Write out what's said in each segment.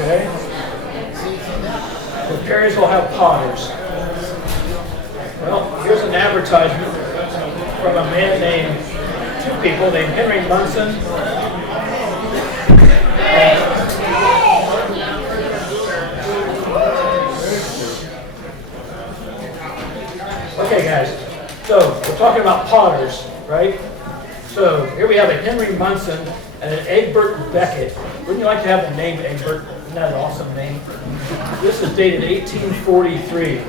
Okay? So Perrysville have potters. Well, here's an advertisement from a man named, two people named Henry Munson. Okay, guys, so we're talking about potters, right? So here we have a Henry Munson and an Egbert Beckett. Wouldn't you like to have the name Egbert? Isn't that an awesome name? This is dated 1843.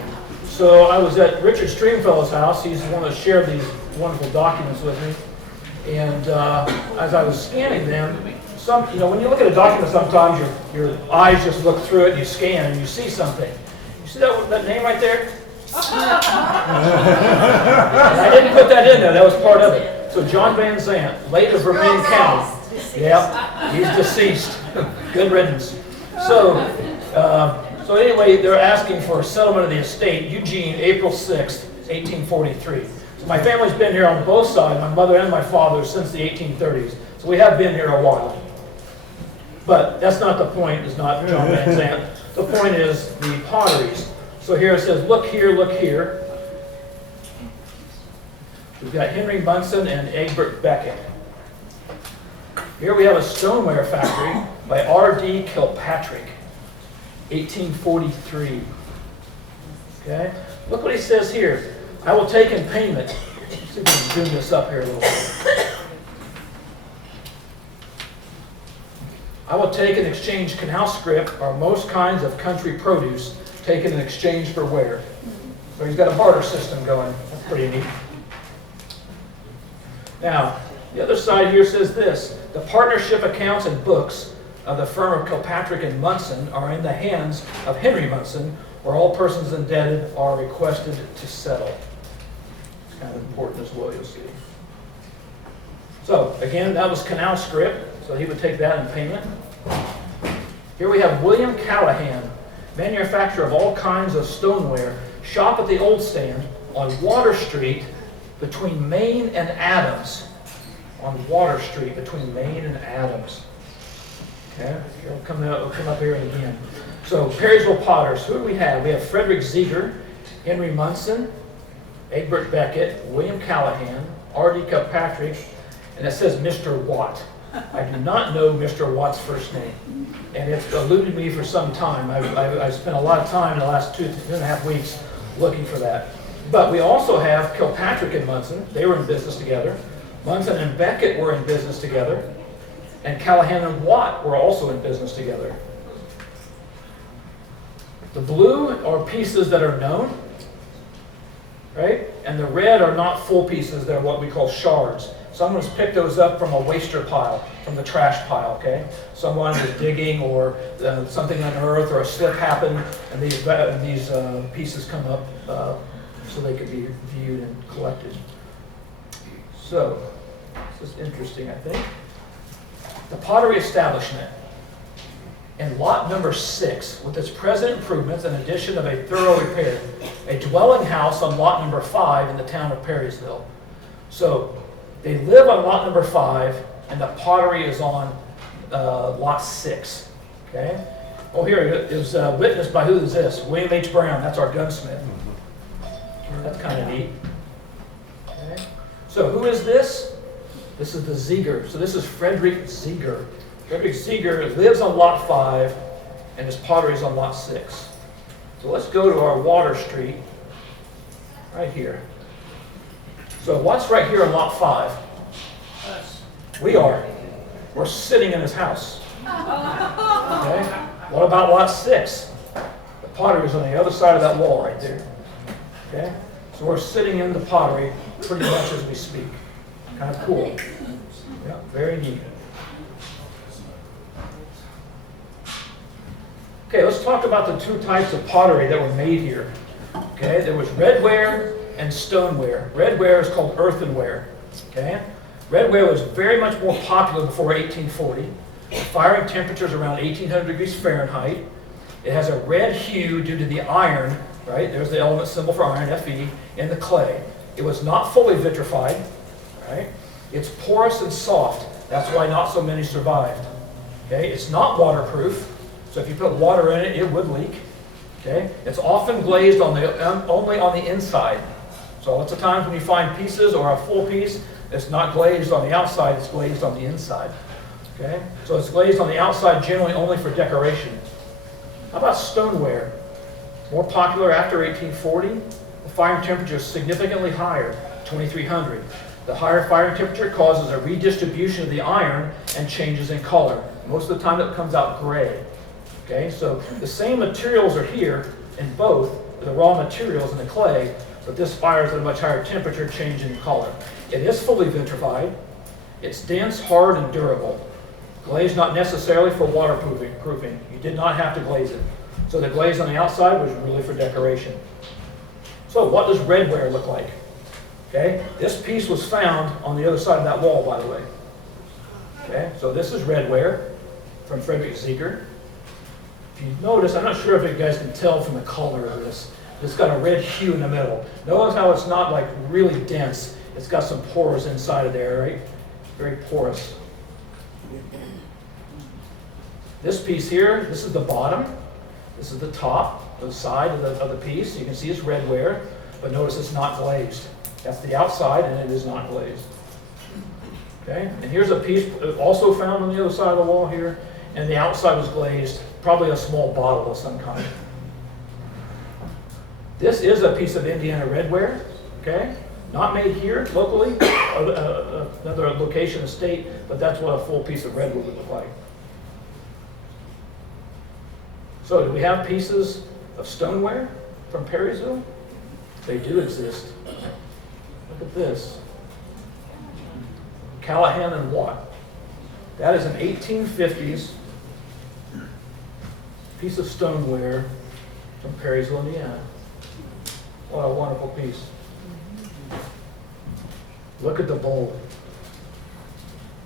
So I was at Richard Stringfellow's house. He's the one that shared these wonderful documents with me. And as I was scanning them, when you look at a document, sometimes your eyes just look through it and you scan and you see something. You see that name right there? I didn't put that in there. That was part of it. So John Van Zant, late of Vermilion County. Yeah, he's deceased. Good riddance. So anyway, they're asking for a settlement of the estate, Eugene, April 6th, 1843. So my family's been here on both sides, my mother and my father, since the 1830s. So we have been here a while. But that's not the point, it's not John Van Zant. The point is the potteries. So here it says, look here, look here. We've got Henry Munson and Egbert Beckett. Here we have a stoneware factory by R.D. Kilpatrick, 1843. Okay? Look what he says here. I will take in payment. Let's see if we can zoom this up here a little bit. I will take in exchange canal scrip or most kinds of country produce taken in exchange for ware. So he's got a barter system going. That's pretty neat. Now, the other side here says this. The partnership accounts and books of the firm of Kilpatrick and Munson are in the hands of Henry Munson, where all persons indebted are requested to settle. It's kind of important as well, you'll see. So, again, that was canal scrip, so he would take that in payment. Here we have William Callahan, manufacturer of all kinds of stoneware, shop at the Old Stand on Water Street between Main and Adams. On Water Street between Main and Adams. Okay, we'll come up here again. So Perrysville Potters, who do we have? We have Frederick Ziegler, Henry Munson, Egbert Beckett, William Callahan, R.D. Kilpatrick, and it says Mr. Watt. I do not know Mr. Watt's first name, and it's eluded me for some time. I've spent a lot of time in the last 2.5 weeks looking for that. But we also have Kilpatrick and Munson. They were in business together. Munson and Beckett were in business together. And Callahan and Watt were also in business together. The blue are pieces that are known, right? And the red are not full pieces. They're what we call shards. Someone's picked those up from a waster pile, from the trash pile, okay? Someone was digging or something unearthed or a slip happened, and these pieces come up so they could be viewed and collected. So, this is interesting, I think. The pottery establishment in lot number 6, with its present improvements and addition of a thorough repair, a dwelling house on lot number 5 in the town of Perrysville. So, they live on lot number 5, and the pottery is on lot 6. Okay? Oh, here it is witnessed by who is this? William H. Brown. That's our gunsmith. That's kind of neat. Okay. So who is this? This is the Ziegler. So this is Frederick Ziegler. Frederick Ziegler lives on lot 5, and his pottery is on lot 6. So let's go to our Water Street, right here. So what's right here on lot 5? Us. We are. We're sitting in his house. Okay? What about lot 6? The pottery is on the other side of that wall right there. Okay? So we're sitting in the pottery pretty much as we speak. Kind of cool. Yeah, very neat. Okay, let's talk about the two types of pottery that were made here. Okay, there was redware and stoneware. Redware is called earthenware. Okay? Redware was very much more popular before 1840. The firing temperatures around 1800 degrees Fahrenheit. It has a red hue due to the iron, right? There's the element symbol for iron, Fe, in the clay. It was not fully vitrified, right? It's porous and soft. That's why not so many survived. Okay? It's not waterproof. So if you put water in it, it would leak. Okay? It's often glazed only on the inside. So lots of times when you find pieces or a full piece, it's not glazed on the outside, it's glazed on the inside. Okay? So it's glazed on the outside generally only for decoration. How about stoneware? More popular after 1840. The firing temperature is significantly higher, 2300. The higher firing temperature causes a redistribution of the iron and changes in color. Most of the time it comes out gray. Okay, so the same materials are here in both, the raw materials and the clay, but this fires at a much higher temperature, change in color. It is fully vitrified. It's dense, hard, and durable. Glaze not necessarily for waterproofing. You did not have to glaze it. So the glaze on the outside was really for decoration. So what does redware look like? Okay, this piece was found on the other side of that wall, by the way. Okay, so this is redware from Frederick Ziegler. If you notice, I'm not sure if you guys can tell from the color of this. It's got a red hue in the middle. Notice how it's not like really dense. It's got some pores inside of there, right? Very porous. This piece here, this is the bottom. This is the top, the side of the piece. You can see it's redware, but notice it's not glazed. That's the outside, and it is not glazed. Okay, and here's a piece also found on the other side of the wall here, and the outside was glazed, probably a small bottle of some kind. This is a piece of Indiana redware, okay? Not made here locally, another location, a state, but that's what a full piece of redwood would look like. So do we have pieces of stoneware from Perrysville? They do exist. Look at this. Callahan and Watt. That is an 1850s piece of stoneware from Perrysville, Indiana. What a wonderful piece. Look at the bowl.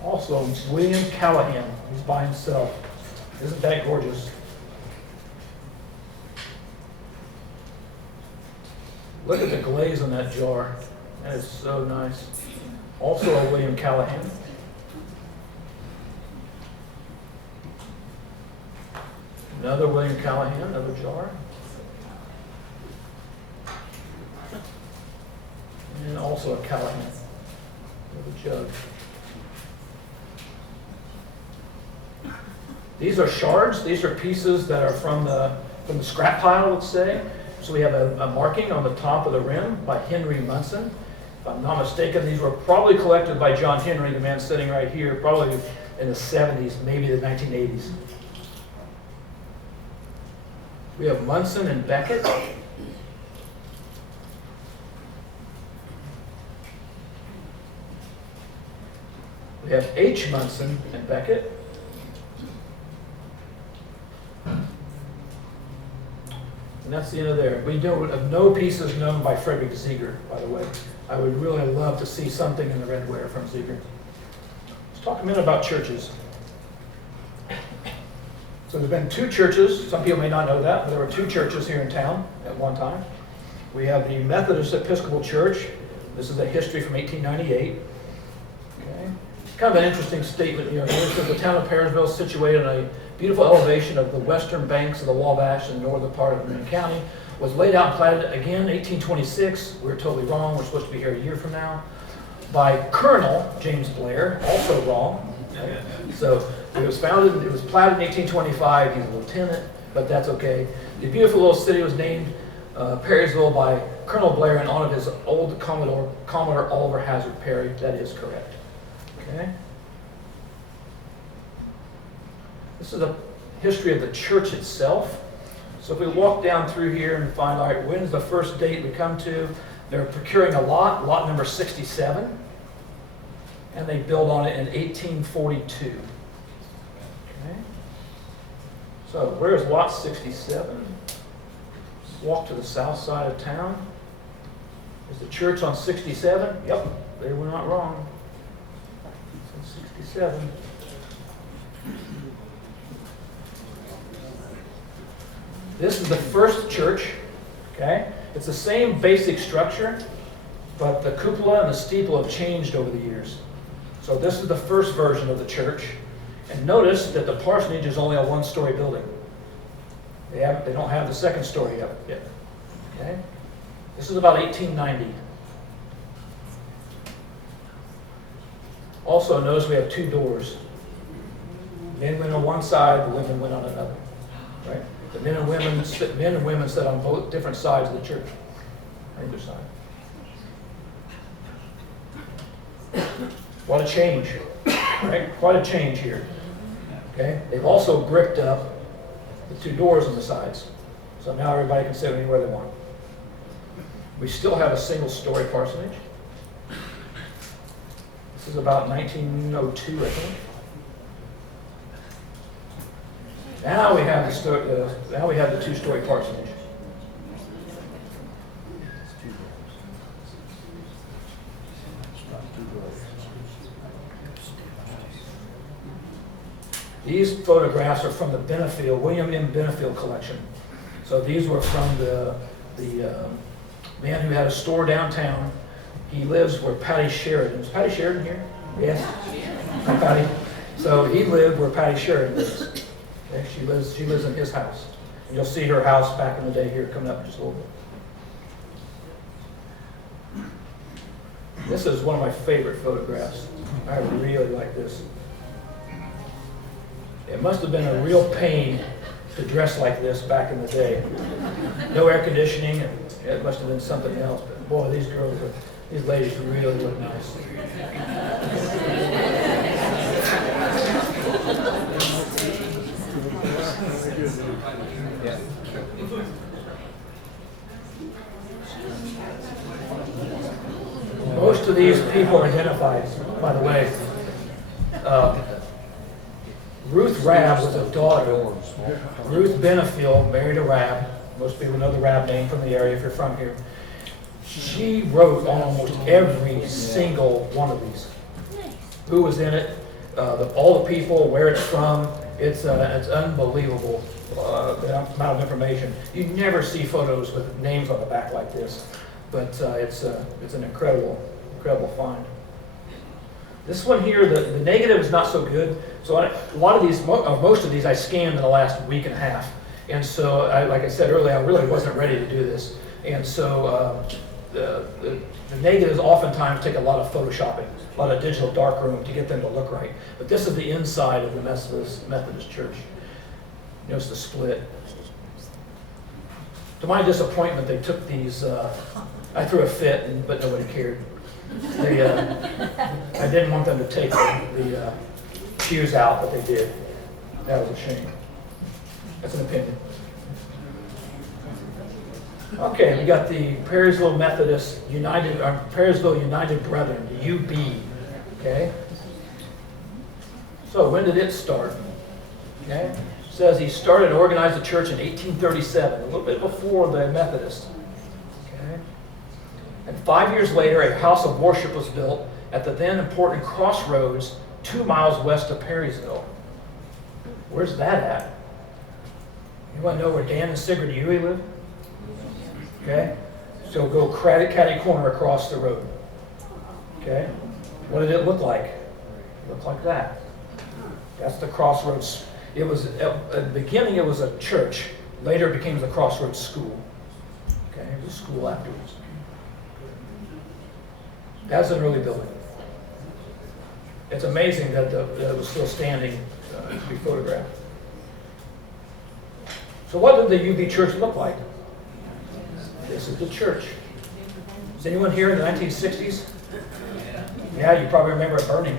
Also, William Callahan. He's by himself. Isn't that gorgeous? Look at the glaze on that jar. That is so nice. Also a William Callahan. Another William Callahan, another jar. And also a Callahan, another jug. These are shards. These are pieces that are from the scrap pile, let's say. So we have a marking on the top of the rim by Henry Munson. If I'm not mistaken, these were probably collected by John Henry, the man sitting right here, probably in the 70s, maybe the 1980s. We have Munson and Beckett. We have H. Munson and Beckett. And that's the end of there. We know of no pieces known by Frederick Ziegler, by the way. I would really love to see something in the redware from Ziegler. Let's talk a minute about churches. So there's been two churches. Some people may not know that, but there were two churches here in town at one time. We have the Methodist Episcopal Church. This is a history from 1898. Okay. It's kind of an interesting statement. You know, here it says the town of Perrysville is situated on a beautiful elevation of the western banks of the Wabash in the northern part of Marin County. Was laid out and platted again 1826. We're totally wrong. We're supposed to be here a year from now. By Colonel James Blair, also wrong. Okay. So it was founded, it was platted in 1825. He's a lieutenant, but that's okay. The beautiful little city was named Perrysville by Colonel Blair in honor of his old Commodore Oliver Hazard Perry. That is correct. Okay. This is a history of the church itself. So if we walk down through here and find, all right, when's the first date we come to? They're procuring a lot number 67, and they build on it in 1842. Okay. So where's lot 67? Walk to the south side of town. Is the church on 67? Yep, they were not wrong. It's on 67. This is the first church, okay? It's the same basic structure, but the cupola and the steeple have changed over the years. So this is the first version of the church. And notice that the parsonage is only a one-story building. They don't have the second story up yet. Okay? This is about 1890. Also, notice we have two doors. Men went on one side, the women went on another. Right? The men and women sit on both different sides of the church. Either side. What a change, right? Quite a change here. Okay? They've also bricked up the two doors on the sides. So now everybody can sit anywhere they want. We still have a single-story parsonage. This is about 1902, I think. Now we have the two-story parsonage. These photographs are from the William M. Benefield collection. So these were from the man who had a store downtown. He lives where Patty Sheridan. Is Patty Sheridan here? Yes? Hi, Patty. So he lived where Patty Sheridan lives. Okay? She lives in his house. And you'll see her house back in the day here coming up just a little bit. This is one of my favorite photographs. I really like this. It must have been a real pain to dress like this back in the day. No air conditioning, and it must have been something else. But boy, these ladies really look nice. Yeah. Most of these people are identified, by the way. Ruth Rabb was a daughter. Ruth Benefield married a Rabb. Most people know the Rabb name from the area if you're from here. She wrote on almost every single one of these. Who was in it, all the people, where it's from. It's unbelievable, the amount of information. You never see photos with names on the back like this, but it's an incredible find. This one here, the negative is not so good. So a lot of these, most of these I scanned in the last week and a half. And so, like I said earlier, I really wasn't ready to do this. And so the negatives oftentimes take a lot of photoshopping, a lot of digital darkroom to get them to look right. But this is the inside of the Methodist Church. Notice the split. To my disappointment, they took these, I threw a fit, but nobody cared. I didn't want them to take the pews out, but they did. That was a shame. That's an opinion. Okay, we got the Perrysville Methodist United, Perrysville United Brethren, the UB. Okay. So when did it start? Okay. It says he started and organized the church in 1837, a little bit before the Methodists. Okay. And 5 years later, a house of worship was built at the then important crossroads 2 miles west of Perrysville. Where's that at? You want to know where Dan and Sigrid Huey live? Okay? So go catty corner across the road. Okay? What did it look like? It looked like that. That's the crossroads. It was, at the beginning, it was a church. Later, it became the Crossroads School. Okay? It was a school afterwards. That's an early building. It's amazing that it was still standing to be photographed. So what did the UB church look like? This is the church. Is anyone here in the 1960s? Yeah, you probably remember it burning.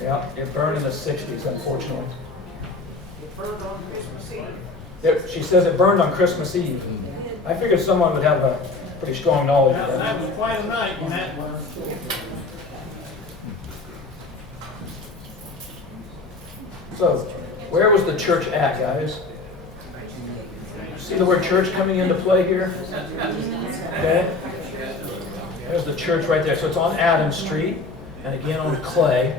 Yeah, it burned in the 60s, unfortunately. It burned on Christmas Eve. Yeah, she says it burned on Christmas Eve. I figured someone would have a pretty strong knowledge of that. That was quite a night when that burned. So, where was the church at, guys? See the word church coming into play here? Okay. There's the church right there. So it's on Adams Street, and again on Clay,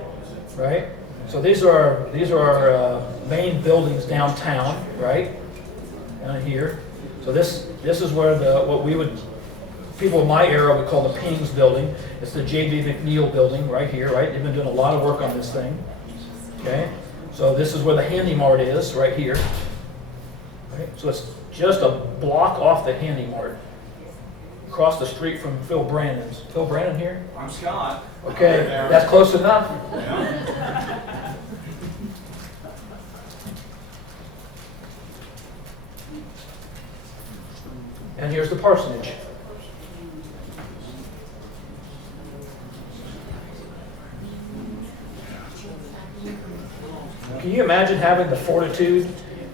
right? So these are our main buildings downtown, right? Down here. So this is where what people in my era would call the Pings building. It's the J.B. McNeil building right here, right? They've been doing a lot of work on this thing. Okay. So this is where the Handy Mart is, right here. Right? So it's just a block off the Handy Mart, across the street from Phil Brandon's. Phil Brandon here? I'm Scott. Okay, that's close enough. Yeah. And here's the parsonage. Can you imagine having the fortitude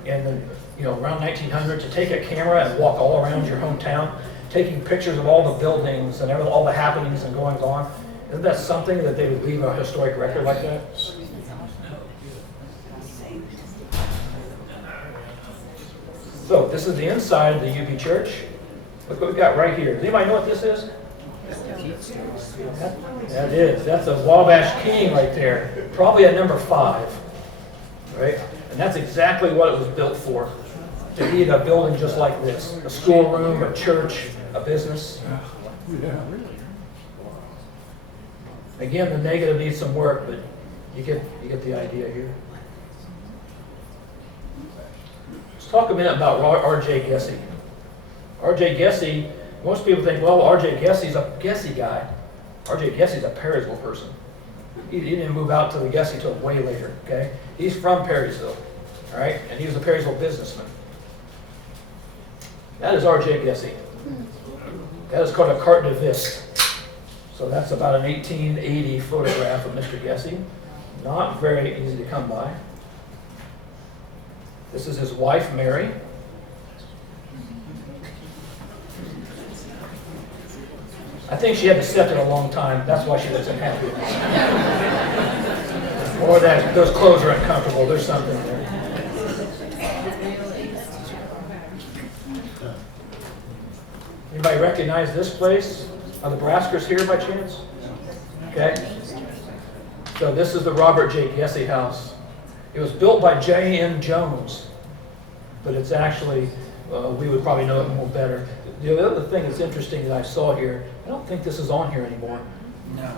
in the, around 1900 to take a camera and walk all around your hometown, taking pictures of all the buildings and all the happenings and goings on? Isn't that something that they would leave a historic record like that? So this is the inside of the UP Church. Look what we got right here. Does anybody know what this is? That is. That's a Wabash King right there. Probably a number 5. Right? And that's exactly what it was built for. To be a building just like this. A schoolroom, a church, a business. Again, the negative needs some work, but you get the idea here. Let's talk a minute about R.J. Gessie. R.J. Gessie, most people think, well, R.J. Gessie's a Gessie guy. R.J. Gessie's a Perrysville person. He didn't move out to the Gessie until way later, okay? He's from Perrysville, all right? And he was a Perrysville businessman. That is R.J. Gessie. That is called a carte de visite. So that's about an 1880 photograph of Mr. Gessie. Not very easy to come by. This is his wife, Mary. I think she had to sit there a long time. That's why she looks unhappy. Or that those clothes are uncomfortable. There's something there. Anybody recognize this place? Are the Braskers here by chance? Okay. So this is the Robert J. Gessie house. It was built by J.M. Jones, but it's actually, we would probably know it more better. The other thing that's interesting that I saw here, I don't think this is on here anymore. No.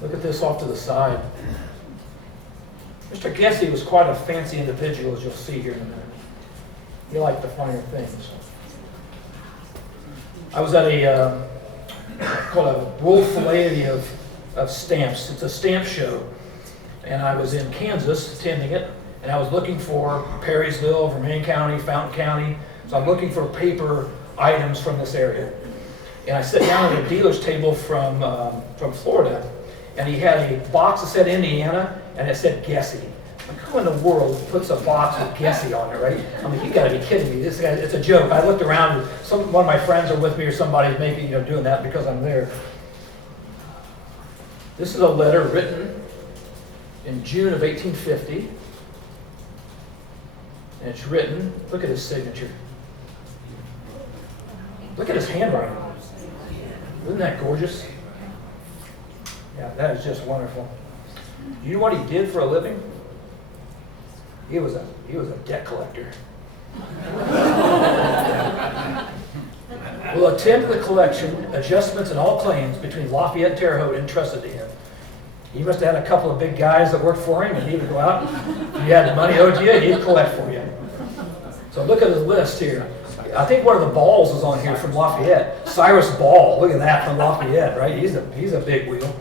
Look at this off to the side. Mr. Gessie was quite a fancy individual, as you'll see here in a minute. He liked the finer things. I was at a called a World Philately of Stamps. It's a stamp show. And I was in Kansas attending it, and I was looking for Perrysville, Vermilion County, Fountain County. So I'm looking for paper items from this area. And I sat down at a dealer's table from Florida, and he had a box that said Indiana, and it said Gessie. Like, who in the world puts a box with Gessie on it, right? I mean, you gotta be kidding me. This guy, it's a joke. I looked around, and one of my friends are with me, or somebody's maybe doing that because I'm there. This is a letter written in June of 1850, and it's written, look at his signature. Look at his handwriting. Isn't that gorgeous? Yeah, that is just wonderful. Do you know what he did for a living? He was a debt collector. Will attend to the collection, adjustments, and all claims between Lafayette and Terre Haute entrusted to him. He must have had a couple of big guys that worked for him, and he would go out. If you had the money owed to you, he'd collect for you. So look at his list here. I think one of the Balls is on here from Lafayette. Cyrus Ball, look at that from Lafayette, right? He's a big wheel.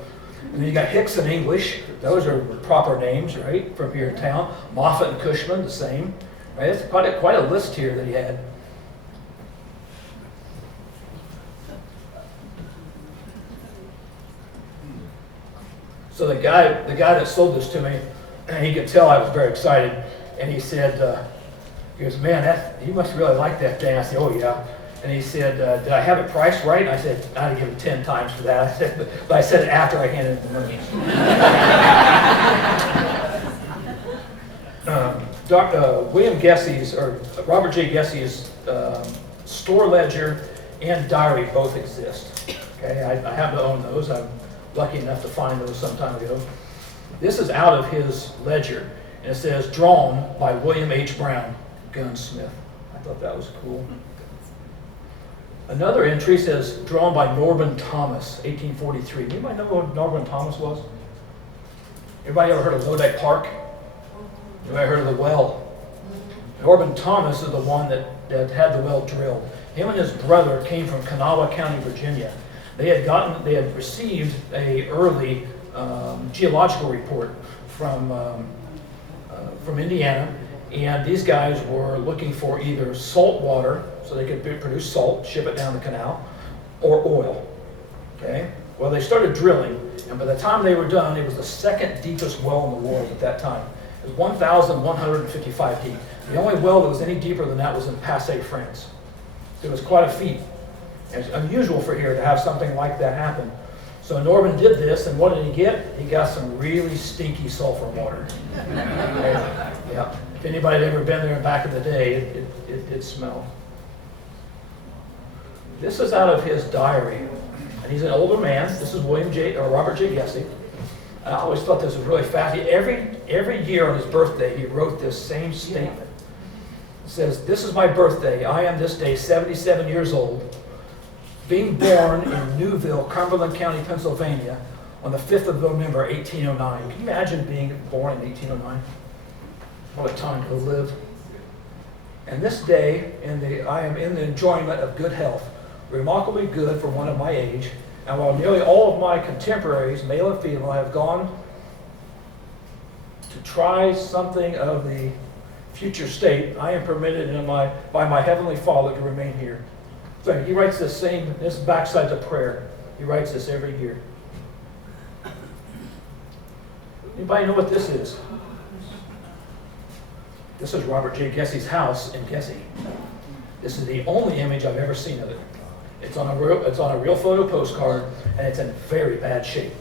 And then you got Hicks and English. Those are proper names, right, from here in town. Moffett and Cushman, the same. Right? It's quite a list here that he had. So the guy that sold this to me, he could tell I was very excited, and he said, he goes, man, you must really like that thing. I said, oh yeah. And he said, did I have it priced right? And I said, I'd give it 10 times for that. I said, but I said it after I handed him the money. William Gessie's, or Robert J. Gessie's store ledger and diary both exist. Okay, I happen to own those. I'm lucky enough to find those some time ago. This is out of his ledger, and it says, drawn by William H. Brown, gunsmith. I thought that was cool. Another entry says, drawn by Norman Thomas, 1843. Anybody know who Norman Thomas was? Everybody ever heard of Lodite Park? Anybody heard of the well? Norman Thomas is the one that had the well drilled. Him and his brother came from Kanawha County, Virginia. They had received a early geological report from Indiana, and these guys were looking for either salt water, so they could produce salt, ship it down the canal, or oil. Okay. Well, they started drilling, and by the time they were done, it was the second deepest well in the world at that time. It was 1,155 deep. The only well that was any deeper than that was in Passy, France. It was quite a feat. It's unusual for here to have something like that happen. So Norman did this, and what did he get? He got some really stinky sulfur water. Yeah. If anybody had ever been there back in the day, it did smell. This is out of his diary. And he's an older man. This is Robert J. Gessie. I always thought this was really fascinating. Every year on his birthday, he wrote this same statement. It says, "This is my birthday. I am this day 77 years old, being born in Newville, Cumberland County, Pennsylvania, on the 5th of November, 1809. Can you imagine being born in 1809? What a time to live. And this day, I am in the enjoyment of good health, remarkably good for one of my age, and while nearly all of my contemporaries, male and female, have gone to try something of the future state, I am permitted by my Heavenly Father to remain here." So he writes this backside's a prayer. He writes this every year. Anybody know what this is? This is Robert J. Gessie's house in Gessie. This is the only image I've ever seen of it. It's on a real photo postcard, and it's in very bad shape.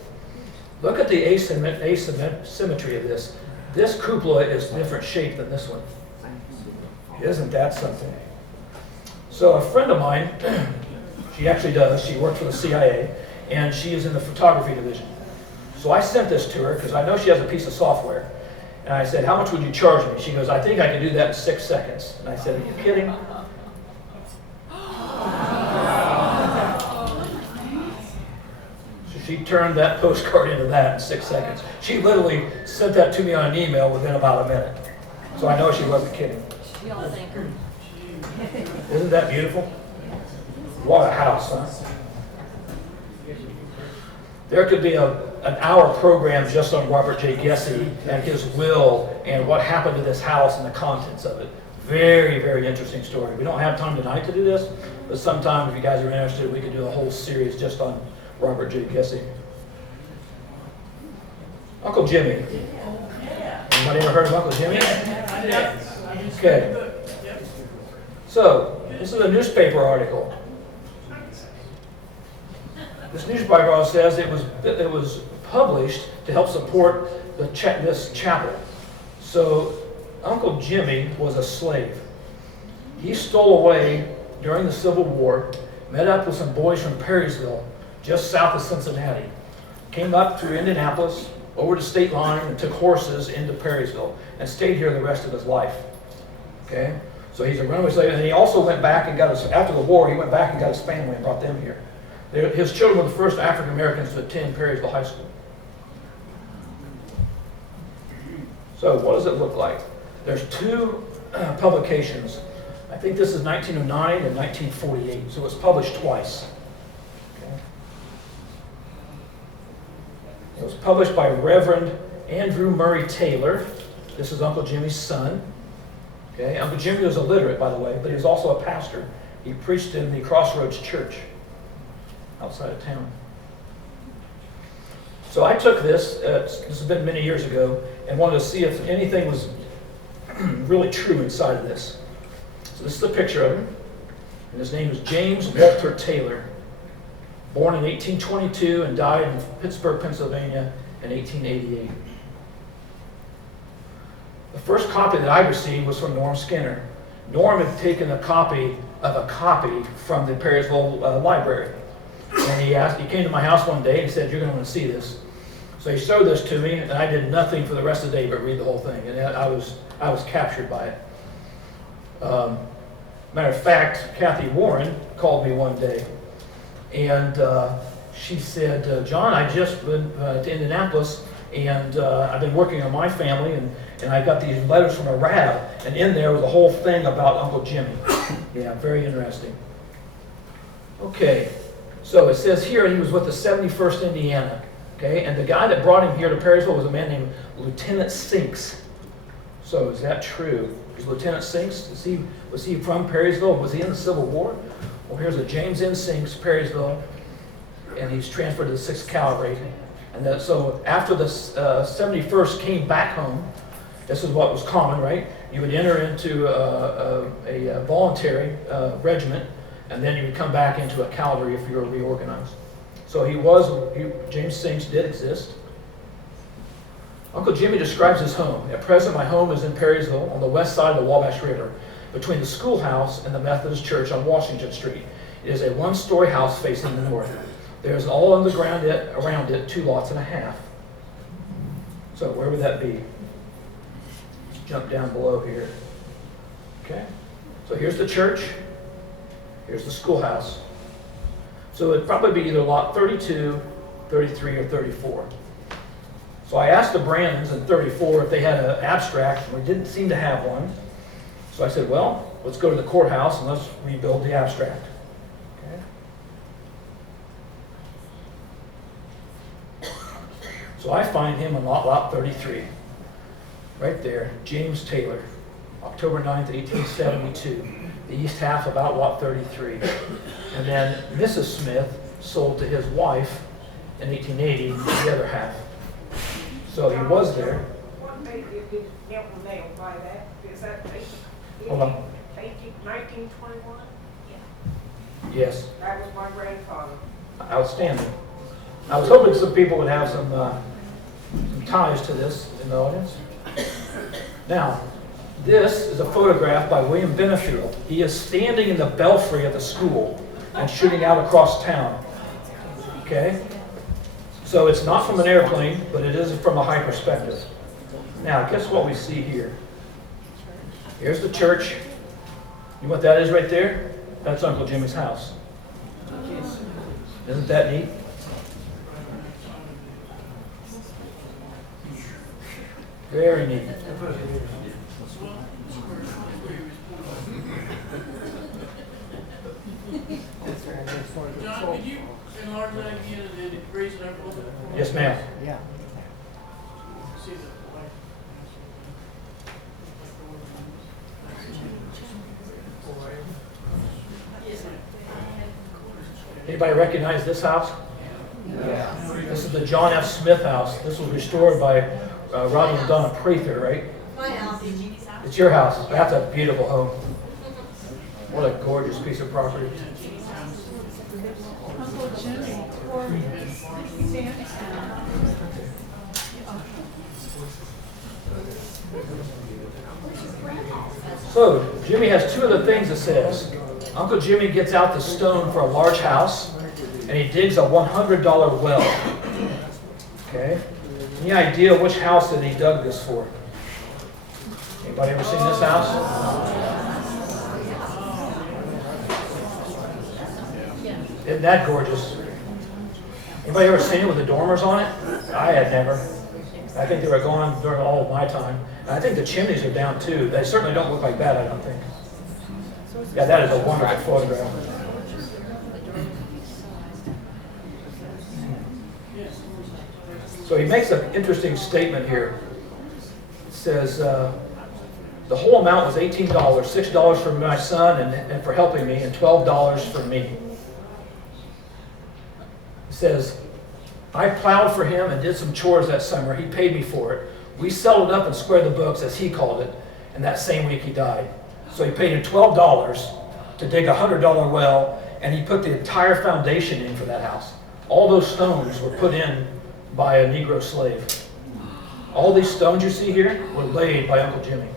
Look at the asymmetry of this. This cupola is different shape than this one. Isn't that something? So a friend of mine, she worked for the CIA, and she is in the photography division. So I sent this to her because I know she has a piece of software. And I said, "How much would you charge me?" She goes, "I think I can do that in 6 seconds." And I said, "Are you kidding?" So she turned that postcard into that in 6 seconds. She literally sent that to me on an email within about a minute. So I know she wasn't kidding. Isn't that beautiful? What a house, huh? There could be an hour program just on Robert J. Gessie and his will and what happened to this house and the contents of it. Very, very interesting story. We don't have time tonight to do this, but sometime if you guys are interested, we could do a whole series just on Robert J. Gessie. Uncle Jimmy. Anybody ever heard of Uncle Jimmy? Okay. So, this is a newspaper article. This newspaper article says it was published to help support this chapel. So, Uncle Jimmy was a slave. He stole away during the Civil War, met up with some boys from Perrysville, just south of Cincinnati, came up through Indianapolis, over the state line, and took horses into Perrysville, and stayed here the rest of his life. Okay? So he's a runaway slave, and he also went back and after the war, he went back and got his family and brought them here. His children were the first African Americans to attend Perrysville High School. So what does it look like? There's 2 publications. I think this is 1909 and 1948, so it's published twice. Okay. It was published by Reverend Andrew Murray Taylor. This is Uncle Jimmy's son. Okay. Uncle Jimmy was illiterate, by the way, but he was also a pastor. He preached in the Crossroads Church outside of town. So I took this has been many years ago, and wanted to see if anything was really true inside of this. So this is a picture of him, and his name is James Walter Taylor, born in 1822 and died in Pittsburgh, Pennsylvania in 1888. The first copy that I received was from Norm Skinner. Norm had taken a copy from the Perrysville library. And he came to my house one day and he said, "You're going to want to see this." So he showed this to me, and I did nothing for the rest of the day but read the whole thing. And I was captured by it. Matter of fact, Kathy Warren called me one day, and she said, "John, I just went to Indianapolis, And I've been working on my family, and I got these letters from a rab, and in there was a whole thing about Uncle Jimmy. Yeah, very interesting. Okay, so it says here he was with the 71st Indiana. Okay, and the guy that brought him here to Perrysville was a man named Lieutenant Sinks. So is that true? Is Lieutenant Sinks, was he from Perrysville? Was he in the Civil War? Well, here's a James N. Sinks, Perrysville, and he's transferred to the 6th Cavalry. And so after the 71st came back home, this is what was common, right? You would enter into a voluntary regiment, and then you would come back into a cavalry if you were reorganized. So James Sinks did exist. Uncle Jimmy describes his home. At present, my home is in Perrysville on the west side of the Wabash River, between the schoolhouse and the Methodist Church on Washington Street. It is a one-story house facing the north. There is all underground around it 2.5 lots. So where would that be? Let's jump down below here. Okay. So here's the church. Here's the schoolhouse. So it'd probably be either lot 32, 33, or 34. So I asked the Brandons in 34 if they had an abstract, and we didn't seem to have one. So I said, well, let's go to the courthouse and let's rebuild the abstract. Okay. So I find him on lot 33, right there, James Taylor, October 9th, 1872. The east half about lot 33. And then Mrs. Smith sold to his wife in 1880 the other half. So he was there. What date did his never nail by that? Is that Hold on. 1921? Yes, That was my grandfather. outstanding. I was hoping some people would have some ties to this in the audience. Now, this is a photograph by William Benefield. He is standing in the belfry of the school and shooting out across town. Okay? So it's not from an airplane, but it is from a high perspective. Now, guess what we see here? Here's the church. You know what that is right there? That's Uncle Jimmy's house. Isn't that neat? Very neat. John, could you enlarge that again and raise it up a little bit? Yes, ma'am. Yeah. See the light. Anybody recognize this house? Yeah. This is the John F. Smith house. This was restored by Rodney and Donna Prather, right? My house. It's your house. That's a beautiful home. What a gorgeous piece of property. Uncle Jimmy, or So, Jimmy has two other things it says. Uncle Jimmy gets out the stone for a large house, and he digs a $100 well. Okay? Any idea which house that he dug this for? Anybody ever seen this house? Isn't that gorgeous? Anybody ever seen it with the dormers on it? I had never. I think they were gone during all of my time. And I think the chimneys are down too. They certainly don't look like that, I don't think. Yeah, that is a wonderful photograph. So he makes an interesting statement here. It says, the whole amount was $18, $6 for my son and for helping me, and $12 for me. It says, I plowed for him and did some chores that summer. He paid me for it. We settled up and squared the books, as he called it, and that same week he died. So he paid him $12 to dig a $100 well, and he put the entire foundation in for that house. All those stones were put in by a Negro slave. All these stones you see here were laid by Uncle Jimmy.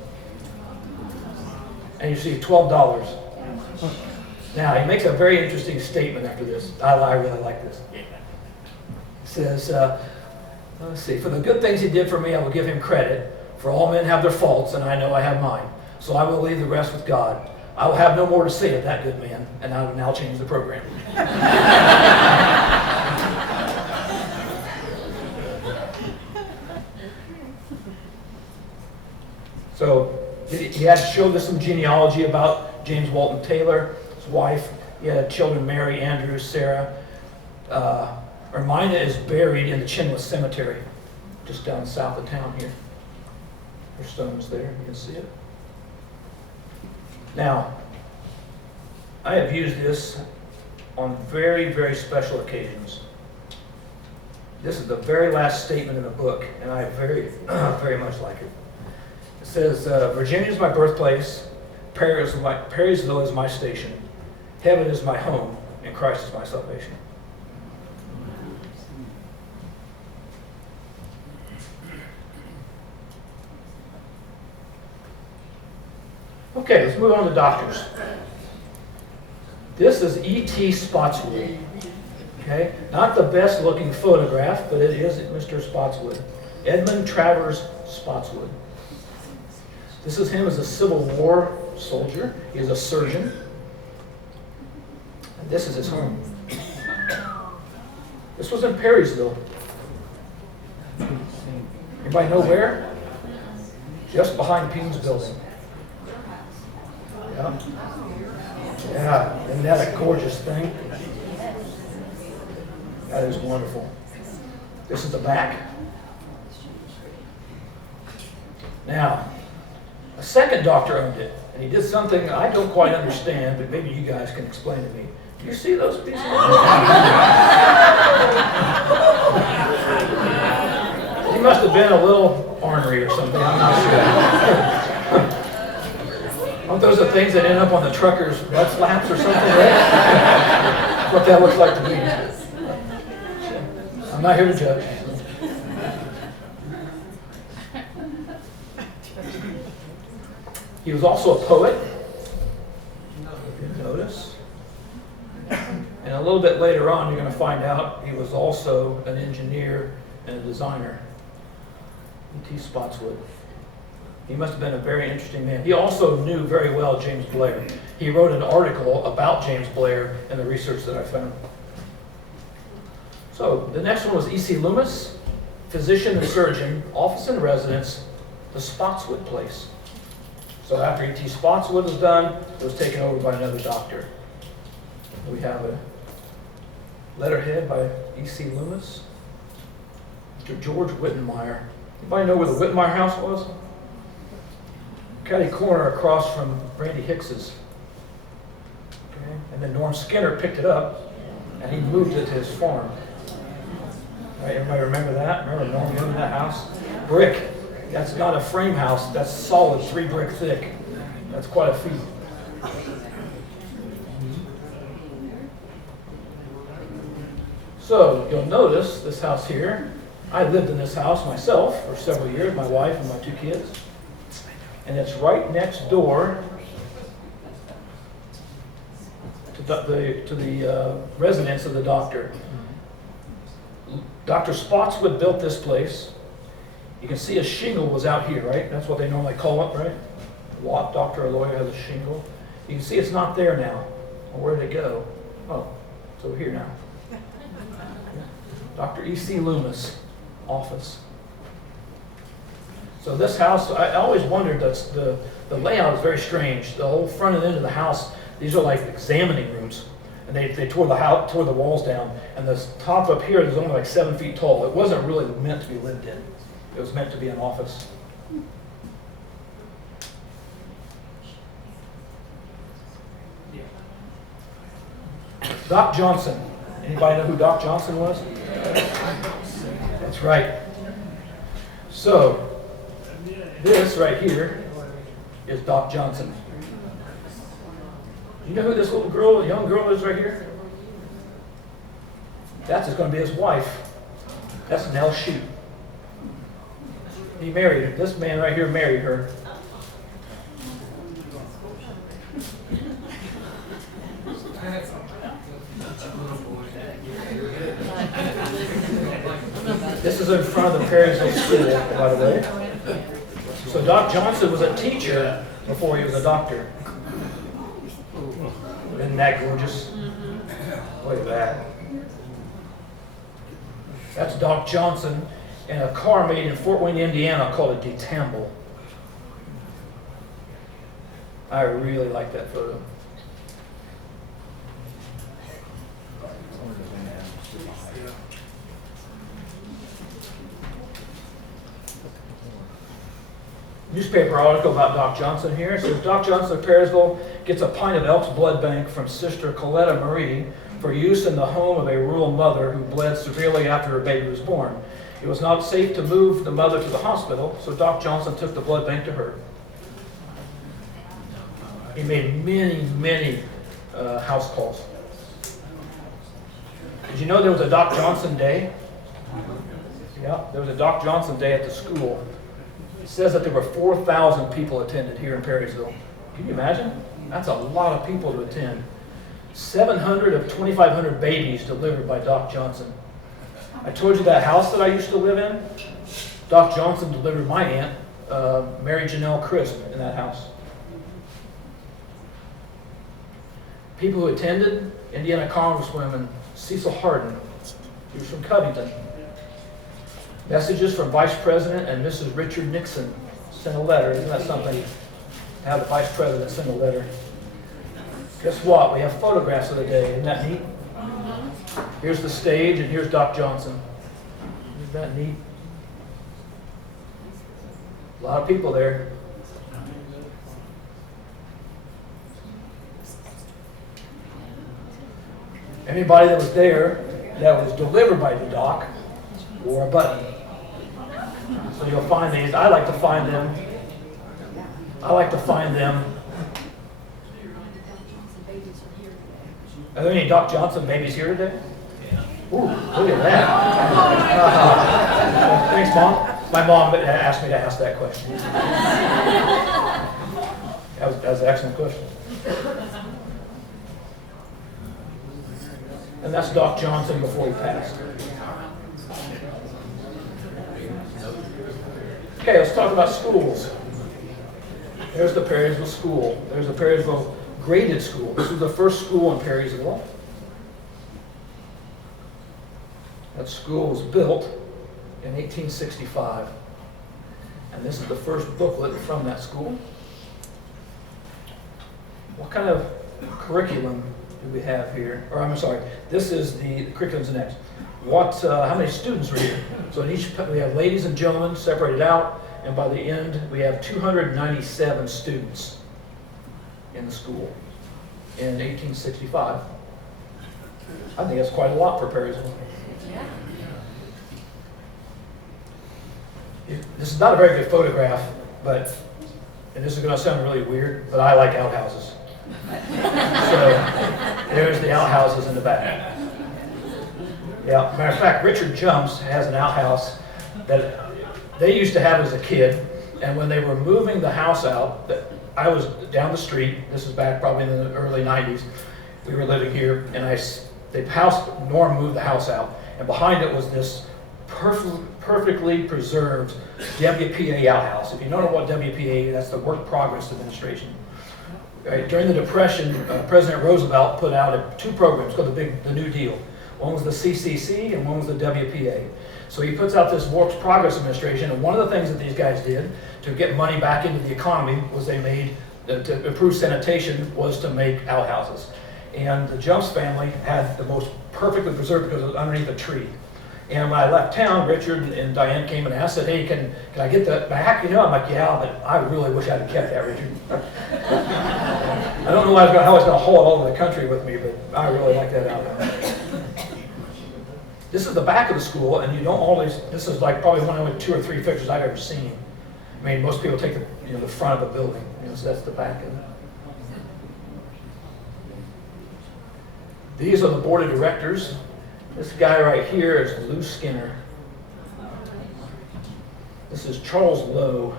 And you see $12. Now, he makes a very interesting statement after this. I really like this. He says, let's see, for the good things he did for me, I will give him credit. For all men have their faults, and I know I have mine. So I will leave the rest with God. I will have no more to say of that good man, and I will now change the program. had showed us some genealogy about James Walton Taylor, his wife. He had children, Mary, Andrew, Sarah. Ermina is buried in the Chinless Cemetery, just down south of town here. Her stone's there, you can see it. Now, I have used this on very, very special occasions. This is the very last statement in the book, and I very, very much like it. It says, Virginia is my birthplace, Perrysville is my station, heaven is my home, and Christ is my salvation. Okay, let's move on to doctors. This is E.T. Spotswood. Okay, not the best looking photograph, but it is Mr. Spotswood. Edmund Travers Spotswood. This is him as a Civil War soldier. He is a surgeon. And this is his home. This was in Perrysville. Anybody know where? Just behind Peen's building. Yeah. Yeah, isn't that a gorgeous thing? That is wonderful. This is the back. Now, a second doctor owned it, and he did something I don't quite understand, but maybe you guys can explain to me. Do you see those pieces? He must have been a little ornery or something, I'm not sure. Aren't those the things that end up on the trucker's butt flaps or something, right? That's what that looks like to me. I'm not here to judge. He was also a poet, if you notice. And a little bit later on, you're going to find out he was also an engineer and a designer. E.T. Spotswood. He must have been a very interesting man. He also knew very well James Blair. He wrote an article about James Blair in the research that I found. So the next one was E.C. Loomis, physician and surgeon, office and residence, the Spotswood place. So after E.T. Spotswood was done, it was taken over by another doctor. We have a letterhead by E.C. Loomis. Mr. George Wittenmeyer. Anybody know where the Wittenmeyer house was? Cutty corner across from Randy Hicks's. Okay. And then Norm Skinner picked it up and he moved it to his farm. Right, everybody remember that? Remember Norm owned that house? Brick. That's not a frame house. That's solid, 3 brick thick. That's quite a feat. So you'll notice this house here. I lived in this house myself for several years, my wife and my 2 kids. And it's right next door to the residence of the doctor. Dr. Spotswood built this place. You can see a shingle was out here, right? That's what they normally call it, right? A doctor or lawyer has a shingle. You can see it's not there now. Well, where did it go? Oh, it's over here now. Dr. E.C. Loomis, office. So this house, I always wondered, the layout is very strange. The whole front and end of the house, these are like examining rooms. And they tore the walls down. And the top up here is only like 7 feet tall. It wasn't really meant to be lived in. It was meant to be an office. Doc Johnson. Anybody know who Doc Johnson was? That's right. So, this right here is Doc Johnson. You know who this little girl, young girl is right here? That's going to be his wife. That's Nell Shute. He married her. This man right here married her. This is in front of the Perrysville School, by the way. So Doc Johnson was a teacher before he was a doctor. Isn't that gorgeous? Look at that. That's Doc Johnson in a car made in Fort Wayne, Indiana called a detamble. I really like that photo. Newspaper article about Doc Johnson here. It says Doc Johnson of Perrysville gets a pint of Elks blood bank from Sister Coletta Marie for use in the home of a rural mother who bled severely after her baby was born. It was not safe to move the mother to the hospital, so Doc Johnson took the blood bank to her. He made many house calls. Did you know there was a Doc Johnson Day? Yeah, there was a Doc Johnson Day at the school. It says that there were 4,000 people attended here in Perrysville. Can you imagine? That's a lot of people to attend. 700 of 2,500 babies delivered by Doc Johnson. I told you that house that I used to live in? Doc Johnson delivered my aunt, Mary Janelle Crisp, in that house. People who attended, Indiana Congresswoman Cecil Hardin. He was from Covington. Messages from Vice President and Mrs. Richard Nixon sent a letter. Isn't that something? To have the Vice President send a letter. Guess what? We have photographs of the day. Isn't that neat? Here's the stage, and here's Doc Johnson. Isn't that neat? A lot of people there. Anybody that was there that was delivered by the doc wore a button. So you'll find these. I like to find them. Are there any Doc Johnson babies here today? Ooh, look at that. Thanks, Mom. My mom asked me to ask that question. That was an excellent question. And that's Doc Johnson before he passed. Okay, let's talk about schools. There's the Perrysville School. There's the Perrysville Graded School. This was the first school in Perrysville. That school was built in 1865. And this is the first booklet from that school. What kind of curriculum do we have here? Or I'm sorry, this is the curriculum's next. How many students were here? So in each, we have ladies and gentlemen separated out, and by the end, we have 297 students in the school in 1865. I think that's quite a lot for Perrysville. This is not a very good photograph, but, and this is going to sound really weird, but I like outhouses. So there's the outhouses in the back. Yeah, matter of fact, Richard Jumps has an outhouse that they used to have as a kid, and when they were moving the house out, I was down the street, this is back probably in the early 90s, we were living here, and Norm moved the house out, and behind it was this perfectly preserved WPA outhouse. If you don't know what WPA is, that's the Work Progress Administration. Right? During the Depression, President Roosevelt put out two programs called the New Deal. One was the CCC and one was the WPA. So he puts out this Works Progress Administration, and one of the things that these guys did to get money back into the economy was they made, to improve sanitation, was to make outhouses. And the Jumps family had the most perfectly preserved because it was underneath a tree. And when I left town, Richard and Diane came and asked, said, hey, can I get that back? You know, I'm like, yeah, but I really wish I'd have kept that, Richard. I don't know how I was going to haul it all over the country with me, but I really like that outhouse. This is the back of the school, and you don't always, this is like probably one of the 2 or 3 pictures I've ever seen. I mean, most people take the front of the building, so that's the back of it. These are the board of directors. This guy right here is Lou Skinner. This is Charles Lowe.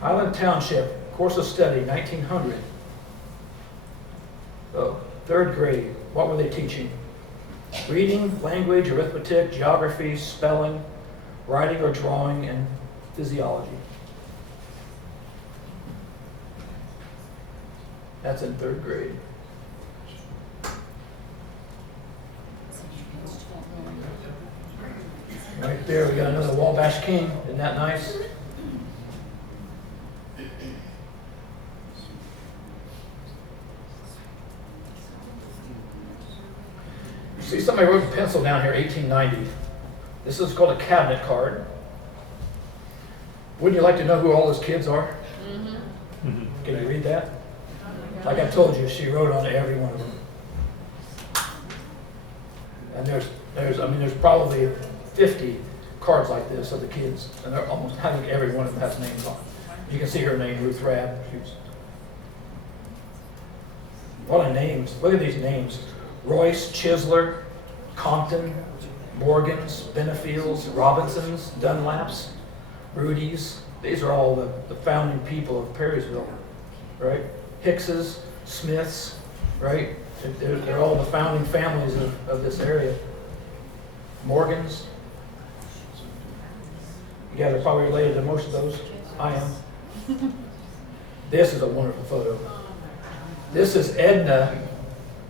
Highland Township, course of study, 1900. Oh, 3rd grade. What were they teaching? Reading, language, arithmetic, geography, spelling, writing or drawing, and physiology. That's in 3rd grade. Right there, we got another Wabash King. Isn't that nice? See, somebody wrote in pencil down here, 1890. This is called a cabinet card. Wouldn't you like to know who all those kids are? Can you read that? Like I told you, she wrote on every one of them. And there's probably 50 cards like this of the kids, and they're almost, I think every one of them has names on it. You can see her name, Ruth Rabb. What are names? Look at these names. Royce, Chisler, Compton, Morgans, Benefields, Robinsons, Dunlaps, Rudy's. These are all the founding people of Perrysville, right? Hickses, Smiths, right? They're all the founding families of this area. Morgans. You guys are probably related to most of those. I am. This is a wonderful photo. This is Edna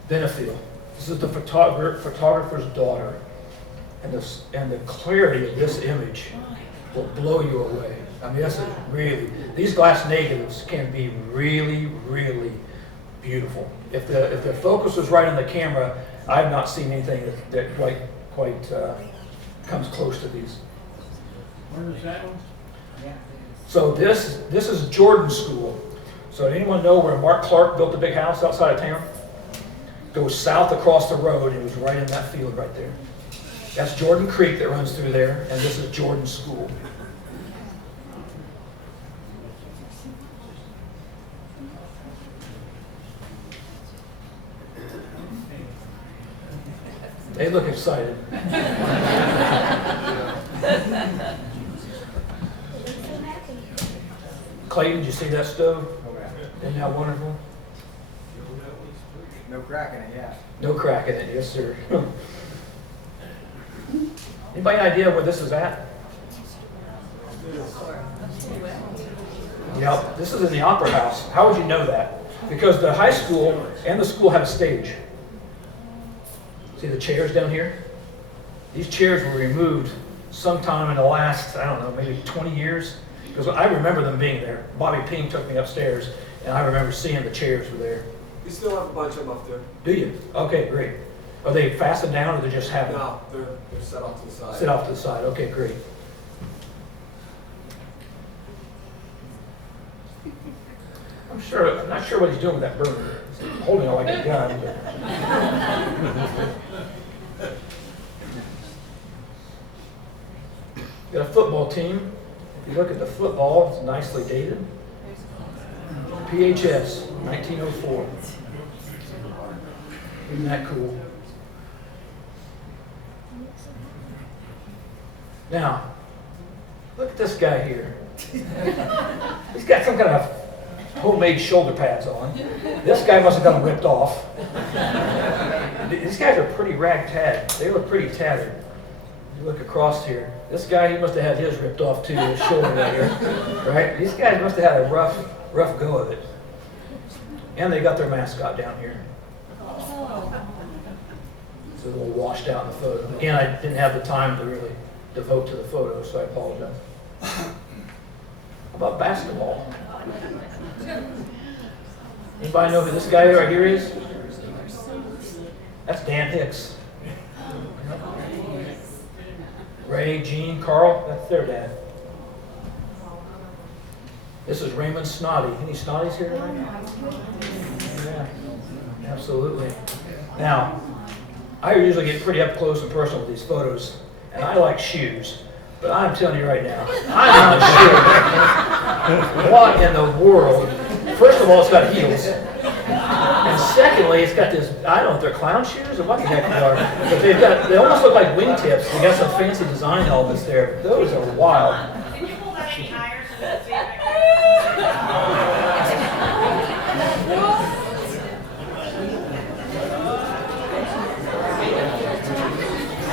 Benefield. This is the photographer's daughter. And the clarity of this image will blow you away. I mean, this is really, these glass negatives can be really, really beautiful. If the focus was right on the camera, I've not seen anything that quite comes close to these. Where is that one? So this is Jordan School. So anyone know where Mark Clark built the big house outside of town? Goes south across the road, and it was right in that field right there. That's Jordan Creek that runs through there, and this is Jordan School. They look excited. Clayton, did you see that stove? Isn't that wonderful? No crack in it, yeah. No crack in it, yes sir. Anybody idea where this is at? Yep, this is in the Opera House. How would you know that? Because the high school and the school have a stage. See the chairs down here? These chairs were removed sometime in the last, I don't know, maybe 20 years. Because I remember them being there. Bobby Ping took me upstairs, and I remember seeing the chairs were there. We still have a bunch of them up there. Do you? Okay, great. Are they fastened down, or they just have them? No, they're set off to the side. Sit off to the side. Okay, great. I'm not sure what he's doing with that burner. He's holding it like a gun. Got a football team. If you look at the football, it's nicely dated. PHS, 1904. Isn't that cool? Now, look at this guy here. He's got some kind of homemade shoulder pads on. This guy must have got them ripped off. These guys are pretty ragtag. They look pretty tattered. You look across here. This guy, he must have had his ripped off too, his shoulder right here. Right? These guys must have had a rough go of it. And they got their mascot down here. It's a little washed out in the photo. Again, I didn't have the time to really devote to the photo, so I apologize. How about basketball? Anybody know who this guy right here is? That's Dan Hicks. Ray, Gene, Carl, that's their dad. This is Raymond Snoddy. Any Snoddies here tonight? Yeah, absolutely. Now, I usually get pretty up close and personal with these photos, and I like shoes. But I'm telling you right now, I'm not sure what in the world. First of all, it's got heels. And secondly, it's got this, I don't know if they're clown shoes or what the heck they are. But they almost look like wingtips. They got some fancy design elements there. Those are wild. Can you pull that any higher so that see if I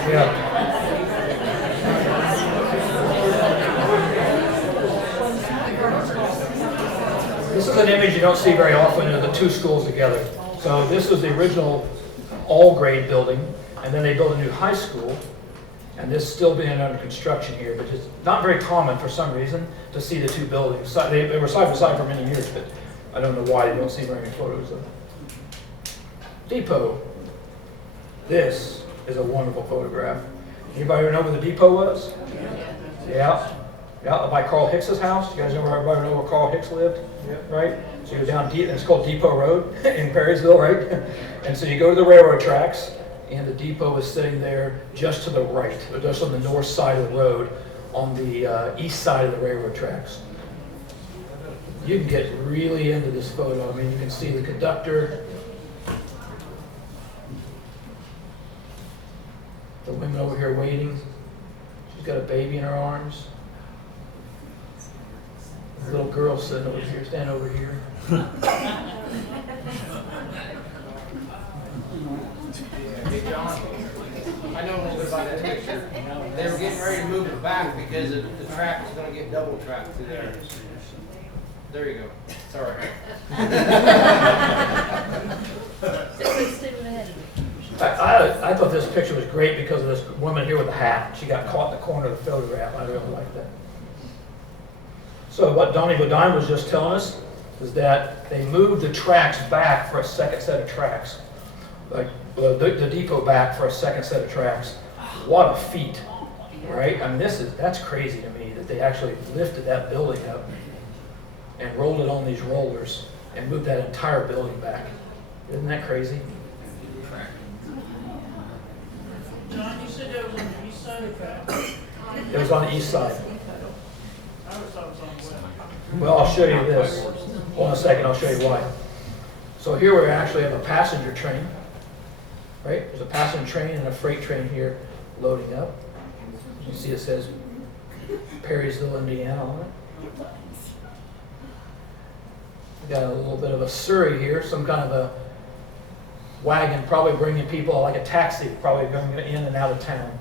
Yeah. This is an image you don't see very often of the two schools together. So this is the original all-grade building, and then they built a new high school, And this still being under construction here, but it's not very common for some reason to see the two buildings. They were side by side for many years, but I don't know why you don't see very many photos of them. Depot. This is a wonderful photograph. Anybody know where the depot was? Yeah. Yeah, by Carl Hicks's house. You guys everybody know where Carl Hicks lived? Right? So you're down deep, it's called Depot Road in Perrysville, right? And so you go to the railroad tracks, and the depot is sitting there just to the right, or just on the north side of the road, on the east side of the railroad tracks. You can get really into this photo. I mean, you can see the conductor, the women over here waiting. She's got a baby in her arms. The little girl sitting over here, standing over here. Hey, John, I know a little bit about that picture. They were getting ready to move it back because the track was gonna get double tracked through there. There you go. Sorry. I thought this picture was great because of this woman here with a hat. She got caught in the corner of the photograph. I really like that. So what Donnie Bodine was just telling us is that they moved the tracks back for a second set of tracks. Like the depot back for a second set of tracks. What a feat, right? I mean, that's crazy to me that they actually lifted that building up and rolled it on these rollers and moved that entire building back. Isn't that crazy? John, you said that was on the east side of town? It was on the east side. I always thought it was on the west. Well, I'll show you this. Hold on a second, I'll show you why. So here we actually have a passenger train, right? There's a passenger train and a freight train here loading up. You see it says Perrysville, Indiana on it. We got a little bit of a Surrey here, some kind of a wagon, probably bringing people like a taxi, probably going in and out of town.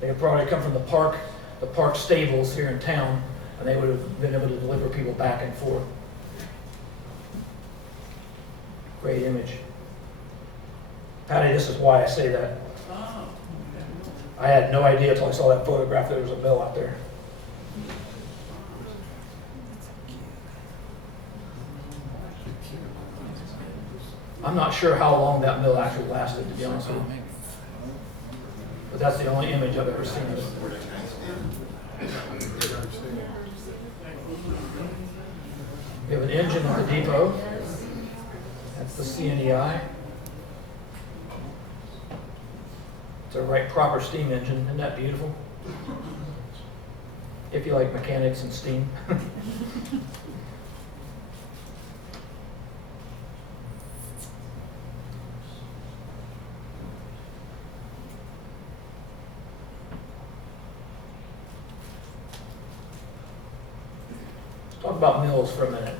They could probably come from the park stables here in town, and they would have been able to deliver people back and forth. Great image. Patty, this is why I say that. Oh, I had no idea until I saw that photograph that there was a mill out there. I'm not sure how long that mill actually lasted, to be honest with you. But that's the only image I've ever seen of it. We have an engine at the depot. That's the CNEI. It's a right proper steam engine. Isn't that beautiful? If you like mechanics and steam. Talk about mills for a minute.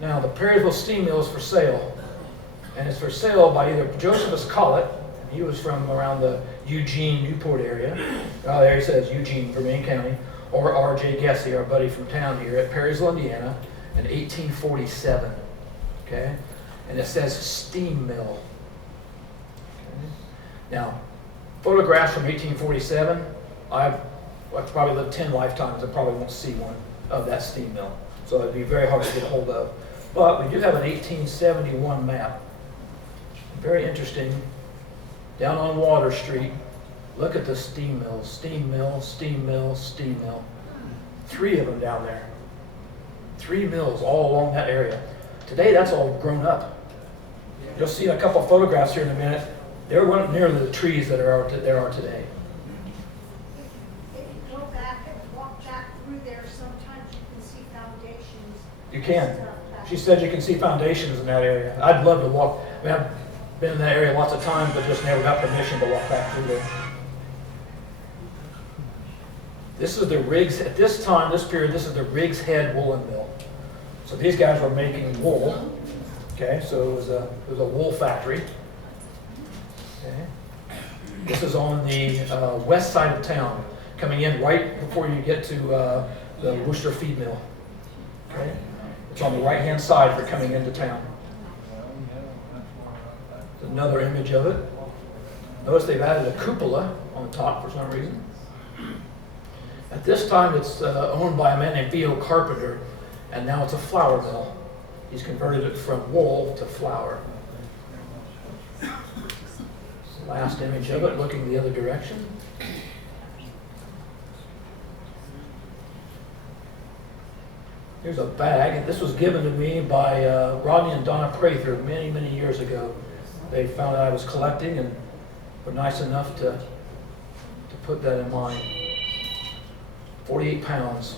Now, the Perrysville steam mill is for sale, and it's for sale by either Josephus Collett, and he was from around the Eugene, Newport area. There he says Eugene, Vermilion County, or R.J. Gessie, our buddy from town here at Perrysville, Indiana, in 1847. Okay, and it says steam mill. Okay. Now, photographs from 1847. I've probably lived 10 lifetimes. I probably won't see one of that steam mill, so it'd be very hard to get a hold of. But we do have an 1871 map. Very interesting. Down on Water Street, look at the steam mill, steam mill, steam mill, steam mill. 3 of them down there. 3 mills all along that area. Today, that's all grown up. You'll see a couple photographs here in a minute. They weren't near the trees that there are today. If you go back and walk back through there, sometimes you can see foundations. You can. She said you can see foundations in that area. I'd love to walk. I mean, I've been in that area lots of times, but just never got permission to walk back through there. This is the Riggs, at this time, this period, this is the Riggs Head Woolen Mill. So these guys were making wool. Okay, so it was a wool factory. Okay. This is on the west side of town, coming in right before you get to the Worcester Feed Mill. Okay. It's on the right-hand side for coming into town. Another image of it. Notice they've added a cupola on the top for some reason. At this time, it's owned by a man named Theo Carpenter, and now it's a flour mill. He's converted it from wool to flour. Last image of it, looking the other direction. Here's a bag. This was given to me by Rodney and Donna Prather many, many years ago. They found out I was collecting and were nice enough to put that in mine. 48 pounds.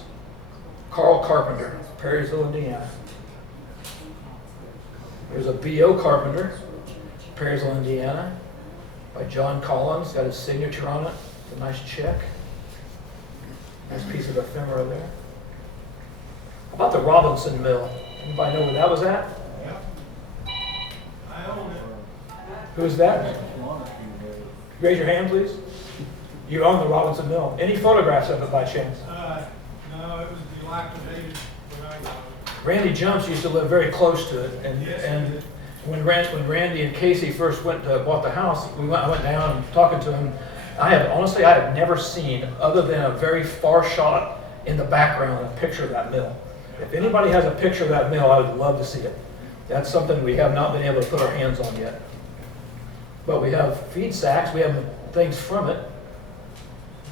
Carl Carpenter, Perrysville, Indiana. There's a B.O. Carpenter, Perrysville, Indiana, by John Collins. Got his signature on it. It's a nice check. Nice piece of ephemera there. How about the Robinson Mill? Anybody know where that was at? I own it. Who's that? Raise your hand, please. You own the Robinson Mill. Any photographs of it by chance? No, it was dilapidated when I got it. Randy Jumps used to live very close to it, and Yes, he and did. when Randy and Casey first bought the house, I went down and talking to him. I have never seen, other than a very far shot in the background, a picture of that mill. If anybody has a picture of that mill, I would love to see it. That's something we have not been able to put our hands on yet. But we have feed sacks, we have things from it.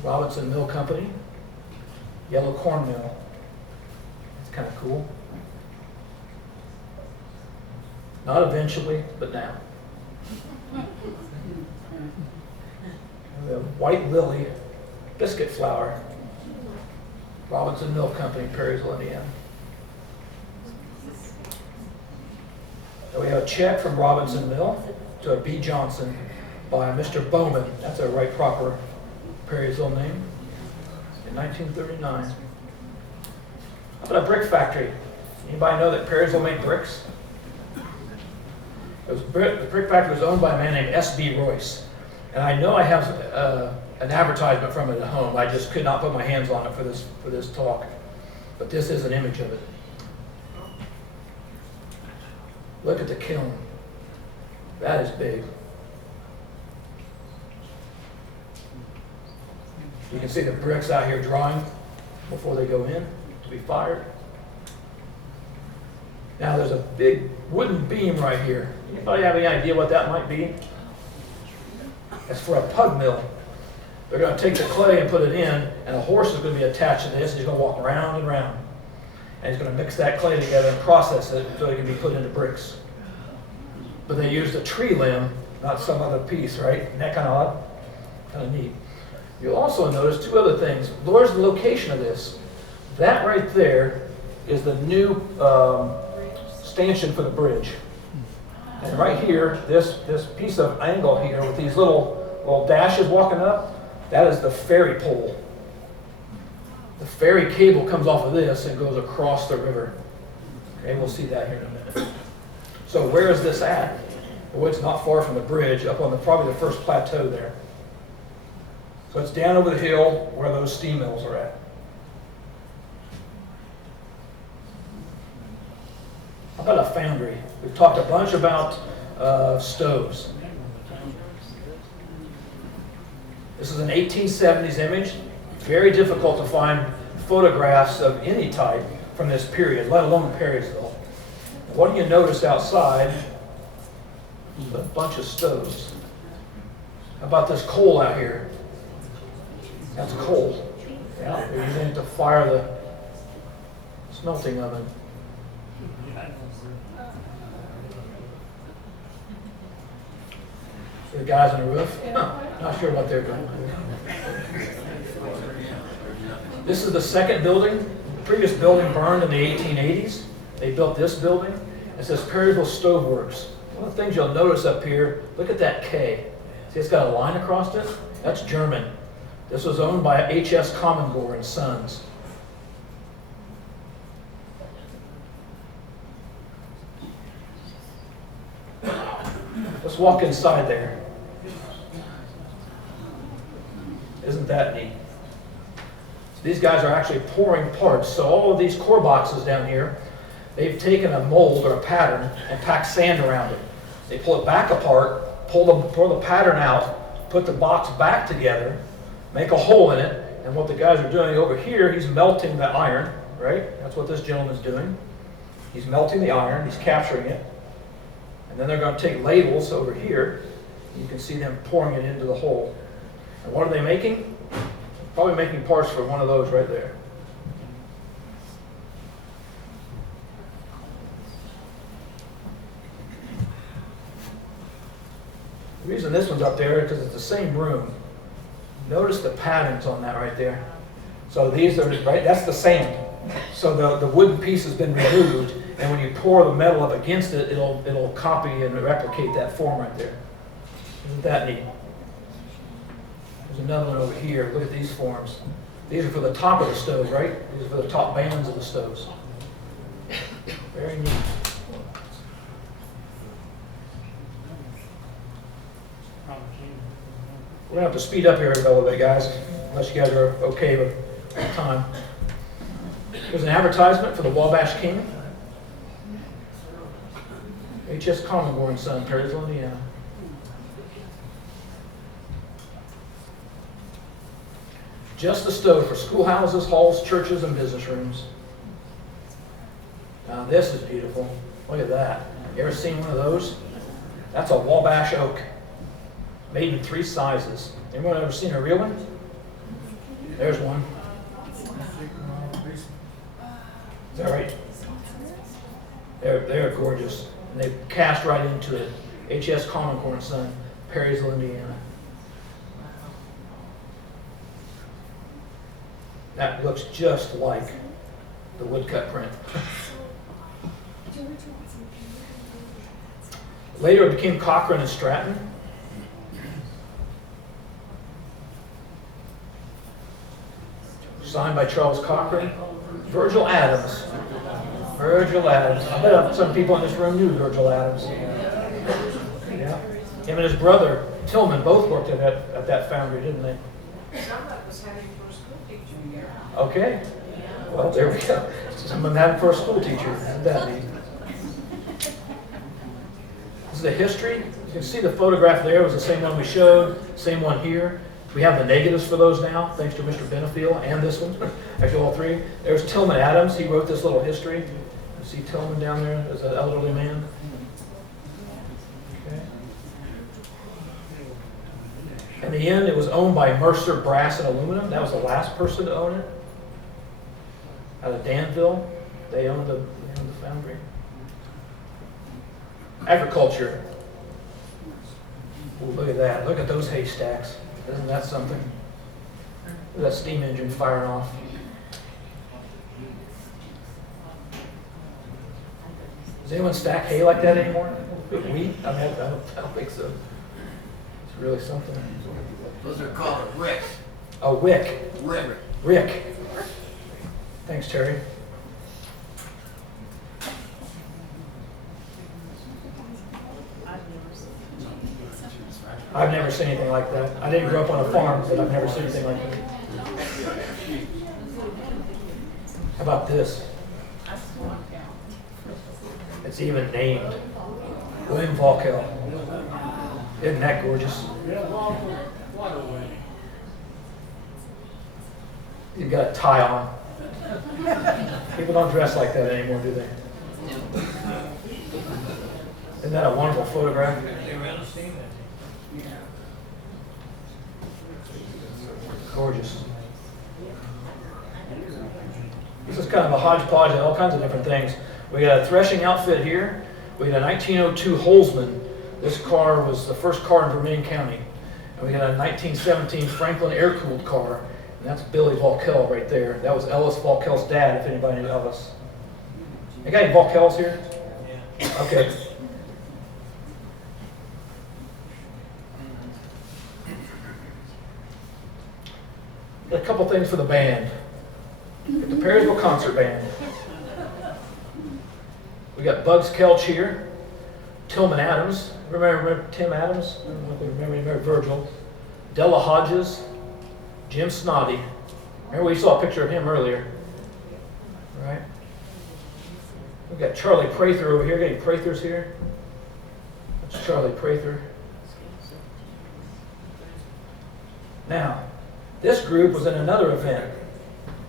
Robinson Mill Company, Yellow Corn Mill. It's kind of cool. Not eventually, but now. We have White Lily biscuit flour. Robinson Mill Company, Perrysville, Indiana. And we have a check from Robinson Mill to a B. Johnson by Mr. Bowman. That's a right proper Perrysville name. In 1939. How about a brick factory? Anybody know that Perrysville made bricks? The brick factory was owned by a man named S.B. Royce. And I know I have an advertisement from it at home. I just could not put my hands on it for this talk. But this is an image of it. Look at the kiln. That is big. You can see the bricks out here drying before they go in to be fired. Now there's a big wooden beam right here. Anybody have any idea what that might be? That's for a pug mill. They're going to take the clay and put it in, and a horse is going to be attached to this, and he's going to walk round and round. And he's going to mix that clay together and process it so it can be put into bricks. But they used a tree limb, not some other piece, right? Isn't that kind of odd? Kind of neat. You'll also notice two other things. Where's the location of this? That right there is the new stanchion for the bridge. And right here, this piece of angle here with these little dashes walking up, that is the ferry pole. The ferry cable comes off of this and goes across the river. Okay, we'll see that here in a minute. So where is this at? Well, it's not far from the bridge, up on probably the first plateau there. So it's down over the hill where those steam mills are at. How about a foundry? We've talked a bunch about stoves. This is an 1870s image. Very difficult to find photographs of any type from this period, let alone Perrysville. What do you notice outside? A bunch of stoves. How about this coal out here? That's coal. Yeah, they're using it to fire the smelting oven. See the guys on the roof? Not sure what they're doing. This is the second building. The previous building burned in the 1880s. They built this building. It says Perrysville Stove Works. One of the things you'll notice up here, look at that K. See, it's got a line across it? That's German. This was owned by H.S. Commodore and Sons. Let's walk inside there. Isn't that neat? So these guys are actually pouring parts. So all of these core boxes down here, they've taken a mold or a pattern and packed sand around it. They pull it back apart, pull the pattern out, put the box back together, make a hole in it, and what the guys are doing over here, he's melting the iron, right? That's what this gentleman's doing. He's melting the iron, he's capturing it, and then they're going to take ladles over here. You can see them pouring it into the hole. And what are they making? Probably making parts for one of those right there. The reason this one's up there is because it's the same room. Notice the patterns on that right there. So these are, right, that's the sand. So the wooden piece has been removed, and when you pour the metal up against it, it'll copy and replicate that form right there. Isn't that neat? There's another one over here. Look at these forms. These are for the top of the stove, right? These are for the top bands of the stoves. Very neat. We're going to have to speed up here a little bit, guys, unless you guys are okay with time. There's an advertisement for the Wabash King. H.S. Commodore and Son, Perrysville, Indiana. Just the stove for schoolhouses, halls, churches, and business rooms. Now this is beautiful. Look at that. You ever seen one of those? That's a Wabash oak. Made in 3 sizes. Anyone ever seen a real one? There's one. Is that right? They're gorgeous. And they cast right into it. H.S. Commodore and Son, Perrysville, Indiana. That looks just like the woodcut print. Later it became Cochran and Stratton. Signed by Charles Cochran. Virgil Adams. Virgil Adams. I bet some people in this room knew Virgil Adams. Yeah. Him and his brother, Tillman, both worked at that foundry, didn't they? Some of us had him for a school teacher here. Okay. Well, there we go. Someone had him for a school teacher. Isn't that neat? This is the history. You can see the photograph there was the same one we showed, same one here. We have the negatives for those now, thanks to Mr. Benefiel and this one. Actually, all 3. There's Tillman Adams. He wrote this little history. You see Tillman down there as an elderly man. Okay. In the end, it was owned by Mercer Brass and Aluminum. That was the last person to own it. Out of Danville, they owned the foundry. Agriculture. Ooh, look at that. Look at those haystacks. Isn't that something? Look at that steam engine firing off. Does anyone stack hay like that anymore? Wheat? I mean, I don't think so. It's really something. Those are called a rick. A wick. Rick. Rick. Thanks, Terry. I've never seen anything like that. I didn't grow up on a farm, but I've never seen anything like that. How about this? It's even named William Volkel. Isn't that gorgeous? You've got a tie on. People don't dress like that anymore, do they? Isn't that a wonderful photograph? Gorgeous. This is kind of a hodgepodge of all kinds of different things. We got a threshing outfit here. We got a 1902 Holzman. This car was the first car in Vermilion County. And we got a 1917 Franklin air-cooled car. And that's Billy Volkel right there. That was Ellis Volkel's dad, if anybody knew Ellis. You got any Volkels here? Okay. Got a couple things for the band. Got the Perrysville Concert Band. We got Bugs Kelch here. Tillman Adams. Remember Tim Adams? I don't know if you remember Virgil. Della Hodges. Jim Snoddy. Remember we saw a picture of him earlier. Right? We've got Charlie Prather over here. Got any Prathers here? That's Charlie Prather. Now, this group was in another event,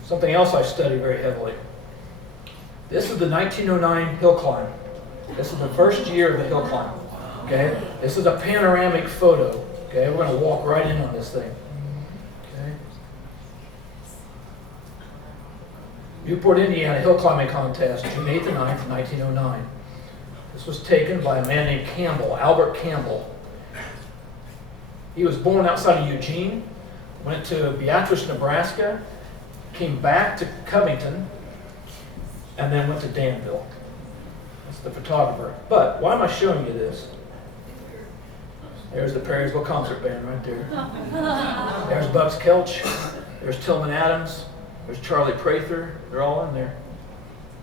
something else I study very heavily. This is the 1909 hill climb. This is the first year of the hill climb. Okay? This is a panoramic photo. Okay? We're going to walk right in on this thing. Okay? Newport, Indiana hill climbing contest, June 8th and 9th, 1909. This was taken by a man named Campbell, Albert Campbell. He was born outside of Eugene, went to Beatrice, Nebraska, came back to Covington, and then went to Danville. That's the photographer. But why am I showing you this? There's the Perrysville concert band right there. There's Bugs Kelch. There's Tillman Adams. There's Charlie Prather. They're all in there.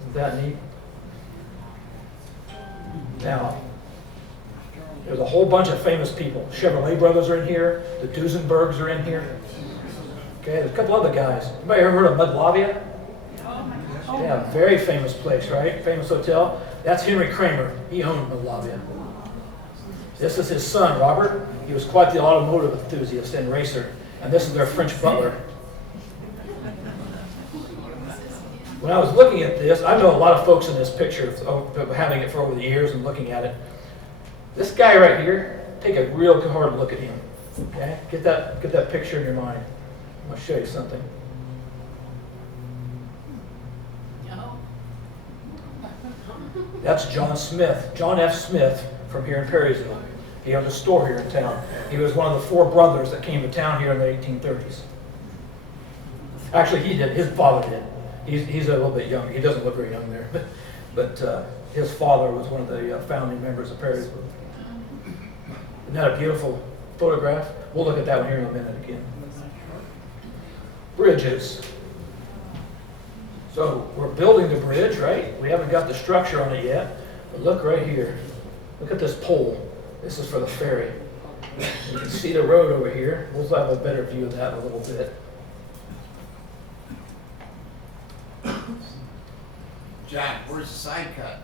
Isn't that neat? Now, there's a whole bunch of famous people. Chevrolet brothers are in here. The Duesenbergs are in here. Okay, there's a couple other guys. Anybody ever heard of Mudlavia? Yeah, very famous place, right? Famous hotel. That's Henry Kramer. He owned Mudlavia. This is his son, Robert. He was quite the automotive enthusiast and racer. And this is their French butler. When I was looking at this, I know a lot of folks in this picture, having it for over the years and looking at it. This guy right here, take a real hard look at him. Okay? Get that picture in your mind. I'm going to show you something. That's John Smith, John F. Smith from here in Perrysville. He owned a store here in town. He was one of the 4 brothers that came to town here in the 1830s. Actually, he did. His father did. He's a little bit young. He doesn't look very young there. But his father was one of the founding members of Perrysville. Isn't that a beautiful photograph? We'll look at that one here in a minute again. Bridges. So we're building the bridge, right? We haven't got the structure on it yet. But look right here. Look at this pole. This is for the ferry. You can see the road over here. We'll have a better view of that in a little bit. Jack, where's the side cut?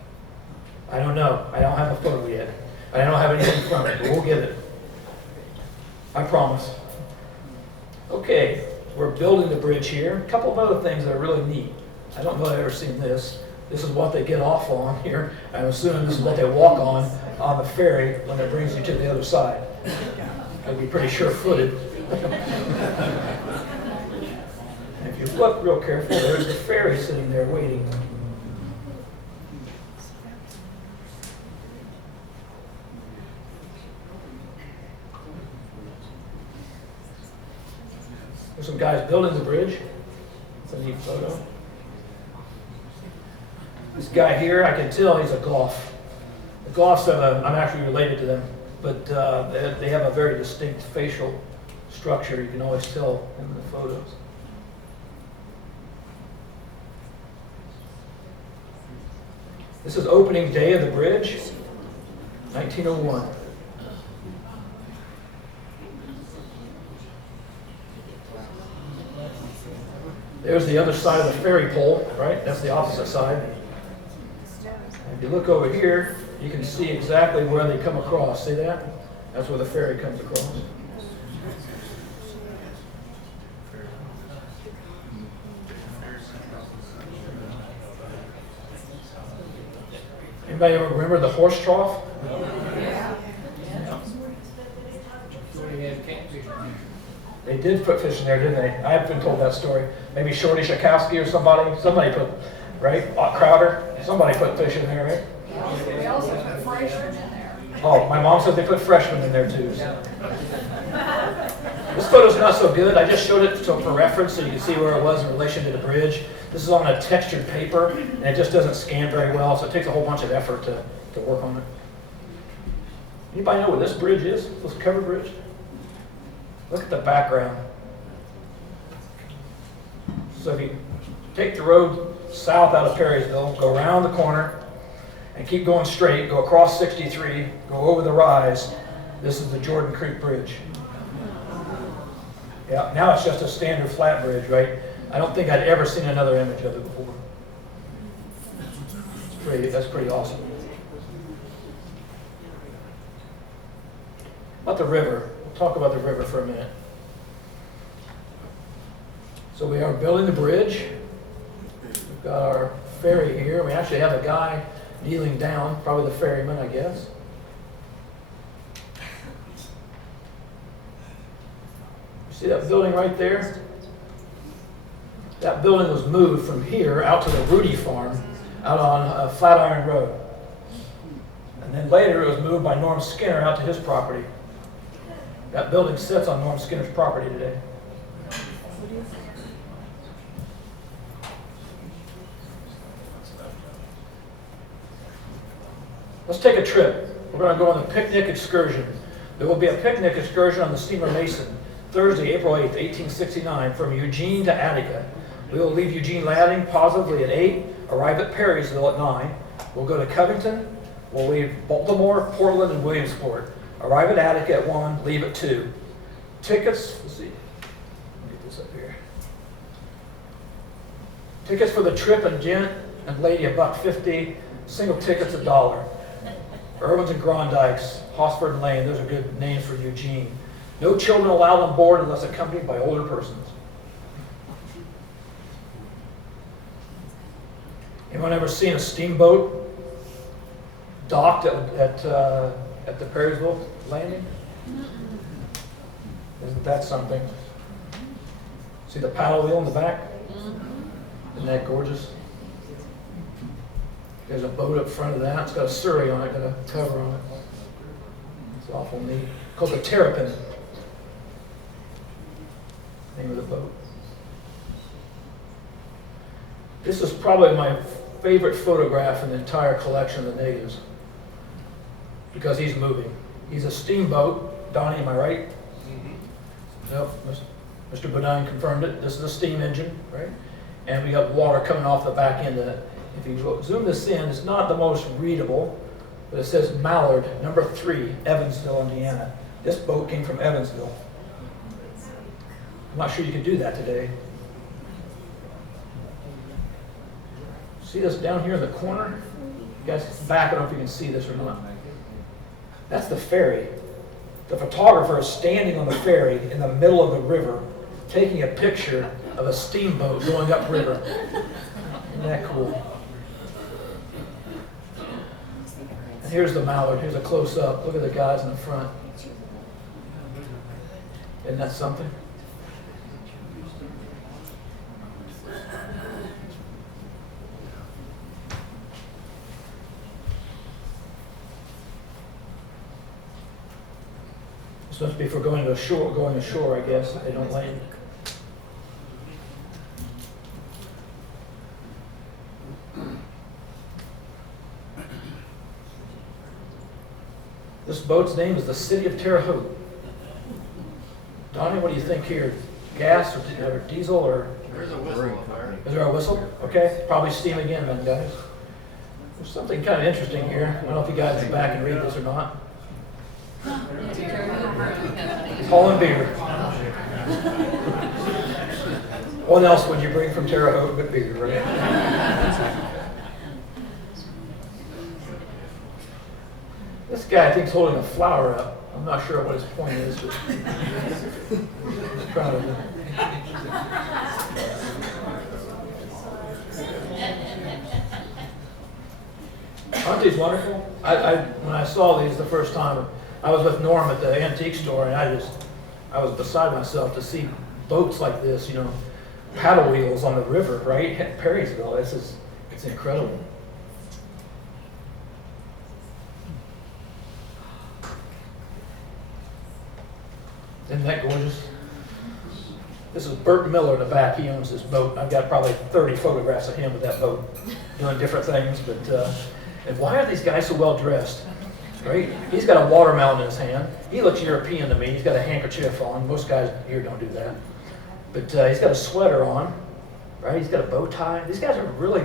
I don't know. I don't have a photo yet. I don't have anything from it, but we'll get it. I promise. Okay, we're building the bridge here. A couple of other things that are really neat. I don't know if I've ever seen this. This is what they get off on here. I'm assuming this is what they walk on the ferry when it brings you to the other side. It'll be pretty sure-footed. If you look real careful, there's the ferry sitting there waiting. There's some guys building the bridge. It's a neat photo. This guy here, I can tell he's a Goff. The Goffs I'm actually related to them, but they have a very distinct facial structure. You can always tell in the photos. This is opening day of the bridge, 1901. There's the other side of the ferry pole, right? That's the opposite side. If you look over here, you can see exactly where they come across. See that? That's where the ferry comes across. Anybody ever remember the horse trough? They did put fish in there, didn't they? I have been told that story. Maybe Shorty Shakowski or somebody put, right? Crowder, somebody put fish in there, right? They also put freshmen in there. Oh, my mom said they put freshmen in there too. So. This photo's not so good. I just showed it for reference so you can see where it was in relation to the bridge. This is on a textured paper, and it just doesn't scan very well, so it takes a whole bunch of effort to work on it. Anybody know what this bridge is? This covered bridge? Look at the background. So if you take the road south out of Perrysville, go around the corner, and keep going straight, go across 63, go over the rise, this is the Jordan Creek Bridge. Yeah, now it's just a standard flat bridge, right? I don't think I'd ever seen another image of it before. That's pretty awesome. About the river. We'll talk about the river for a minute. So we are building the bridge. We've got our ferry here. We actually have a guy kneeling down, probably the ferryman, I guess. See that building right there? That building was moved from here out to the Rudy farm out on Flatiron Road. And then later it was moved by Norm Skinner out to his property. That building sits on Norm Skinner's property today. Let's take a trip. We're going to go on the picnic excursion. There will be a picnic excursion on the steamer Mason, Thursday, April 8th, 1869, from Eugene to Attica. We will leave Eugene landing positively at 8, arrive at Perrysville at 9. We'll go to Covington. We'll leave Baltimore, Portland, and Williamsport. Arrive at Attica at 1, leave at 2. Tickets, let's see. Let me get this up here. Tickets for the trip and gent and lady $1.50. Single tickets $1. Irvins and Grondyke's, Hosford and Lane, those are good names for Eugene. No children allowed on board unless accompanied by older persons. Anyone ever seen a steamboat docked at the Perrysville landing? Isn't that something? See the paddle wheel in the back? Isn't that gorgeous? There's a boat up front of that. It's got a surrey on it, got a cover on it. It's awful neat. Called the Terrapin. Name of the boat. This is probably my favorite photograph in the entire collection of the natives, because he's moving. He's a steamboat. Donnie, am I right? Nope. Mr. Bodine confirmed it. This is a steam engine, right? And we got water coming off the back end of it. If you zoom this in, it's not the most readable, but it says Mallard, number 3, Evansville, Indiana. This boat came from Evansville. I'm not sure you can do that today. See this down here in the corner? You guys back, I don't know if you can see this or not. That's the ferry. The photographer is standing on the ferry in the middle of the river, taking a picture of a steamboat going upriver. Isn't that cool? And here's the Mallard. Here's a close-up. Look at the guys in the front. Isn't that something? This must be for going ashore, I guess, if they don't land. This boat's name is the City of Terre Haute. Donnie, what do you think here? Gas or diesel or? There's a whistle up there. Is there a whistle? Okay, probably steam again then, guys. There's something kind of interesting here. I don't know if you guys can back and read this or not. Holland beer. What else would you bring from Terre Haute but beer, right? This guy, I think, is holding a flower up. I'm not sure what his point is, but he's proud of it. Aren't these wonderful? When I saw these the first time, I was with Norm at the antique store, and I was beside myself to see boats like this, you know, paddle wheels on the river, right? At Perrysville. It's incredible. Isn't that gorgeous? This is Bert Miller in the back. He owns this boat. I've got probably 30 photographs of him with that boat doing different things. But and why are these guys so well dressed? Right? He's got a watermelon in his hand. He looks European to me. He's got a handkerchief on. Most guys here don't do that. But he's got a sweater on. Right? He's got a bow tie. These guys are really,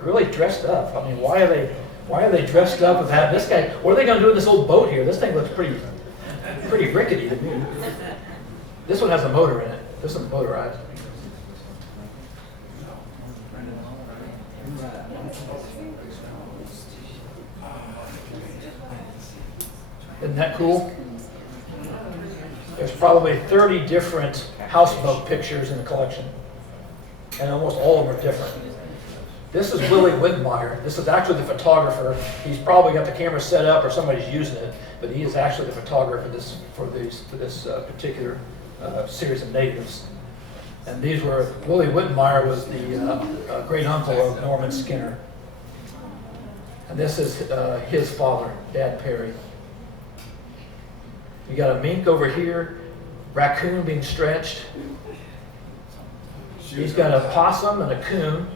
really dressed up. I mean, why are they dressed up with that? This guy, what are they going to do with this old boat here? This thing looks pretty rickety to me. This one has a motor in it. This one's motorized. Isn't that cool? There's probably 30 different houseboat pictures in the collection. and almost all of them are different. This is Willie Whitmire. This is actually the photographer. He's probably got the camera set up or somebody's using it, but he is actually the photographer for this particular series of natives. And these were, Willie Whitmire was the great uncle of Norman Skinner. And this is his father, Dad Perry. You got a mink over here, raccoon being stretched. He's got a possum and a coon.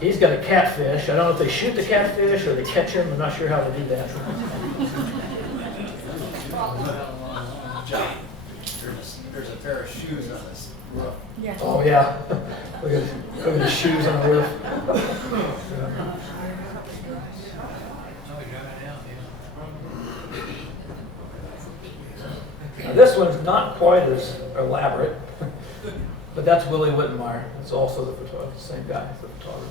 He's got a catfish. I don't know if they shoot the catfish or they catch him. I'm not sure how they do that. John, there's a pair of shoes on this roof. Oh, yeah. Look at the shoes on the roof. Now, this one's not quite as elaborate, but that's Willie Whitmire. It's also the same guy, the photographer.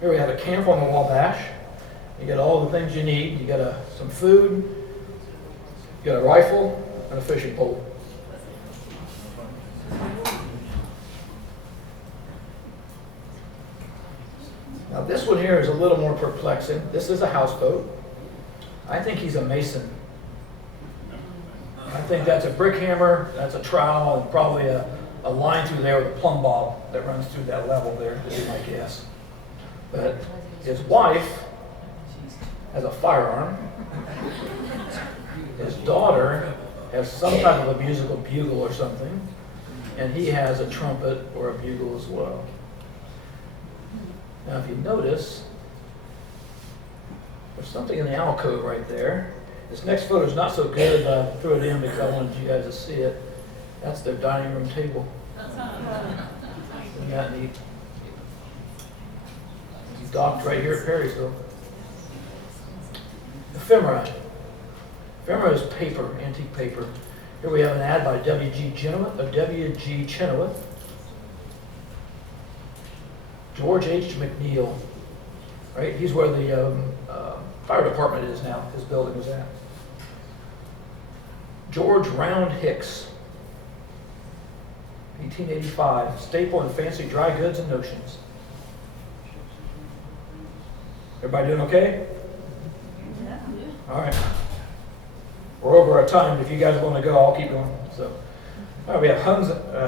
Here we have a camp on the Wabash. You got all the things you need. You got some food, you got a rifle, and a fishing pole. Now this one here is a little more perplexing. This is a houseboat. I think he's a mason. I think that's a brick hammer, that's a trowel, and probably a line through there with a plumb bob that runs through that level there, is my guess. But his wife has a firearm. His daughter has some type of a musical bugle or something. And he has a trumpet or a bugle as well. Now if you notice, there's something in the alcove right there. This next photo is not so good, but I threw it in because I wanted you guys to see it. That's their dining room table. Isn't that neat? Docked right here at Perrysville. Ephemera. Ephemera is paper, antique paper. Here we have an ad by W.G. Chenoweth. George H. McNeil. Right? He's where the fire department is now. His building was at. George Round Hicks. 1885. Staple and fancy dry goods and notions. Everybody doing okay? Yeah. All right. We're over our time. If you guys want to go, I'll keep going. So, all right, we have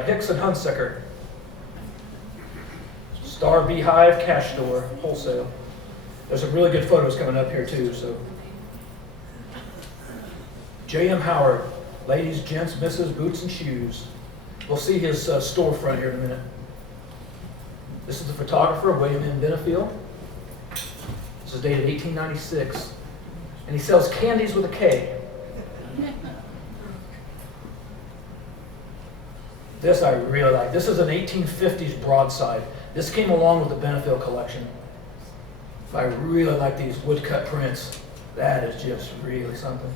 Hicks and Hunsaker. Star Beehive Cash Store, wholesale. There's some really good photos coming up here too. So, J.M. Howard, ladies, gents, misses, boots and shoes. We'll see his storefront here in a minute. This is the photographer, William M. Benefield. This is dated 1896. And he sells candies with a K. This I really like. This is an 1850s broadside. This came along with the Benefield collection. I really like these woodcut prints. That is just really something.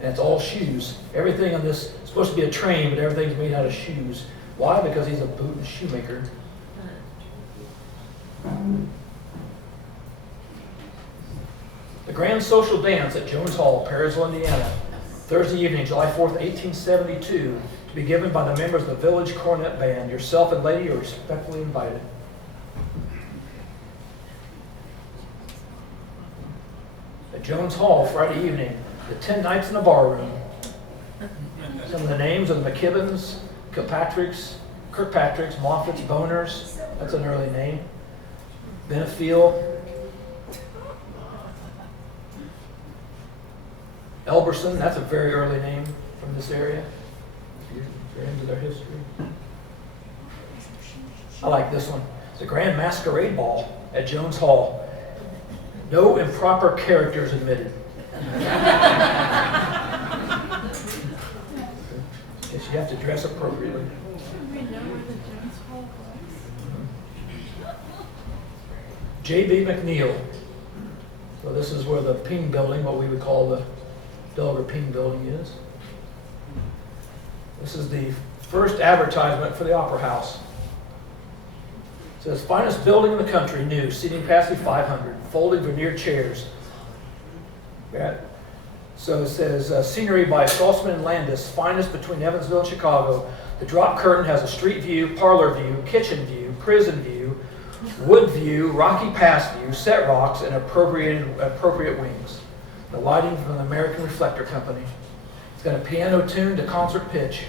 And it's all shoes. Everything on this is supposed to be a train, but everything's made out of shoes. Why? Because he's a boot and shoemaker. The Grand Social Dance at Jones Hall, Perrysville, Indiana, Thursday evening, July 4th, 1872, to be given by the members of the Village Cornet Band. Yourself and lady are respectfully invited. At Jones Hall, Friday evening, the 10 Nights in the Barroom. Some of the names are the McKibbins, Kirkpatricks, Moffats, Boners, that's an early name, Benefield, Elberson, that's a very early name from this area, if you're into their history. I like this one. The Grand Masquerade Ball at Jones Hall. No improper characters admitted. Yes, you have to dress appropriately. J.B. McNeil. So this is where the Ping building, what we would call the Delaware Ping building is. This is the first advertisement for the Opera House. It says, finest building in the country, new, seating capacity 500, folding veneer chairs. Got So it says, scenery by Saltzman and Landis, finest between Evansville and Chicago. The drop curtain has a street view, parlor view, kitchen view, prison view, wood view, rocky pass view, set rocks, and appropriate wings. The lighting from the American Reflector Company. It's got a piano tuned to concert pitch.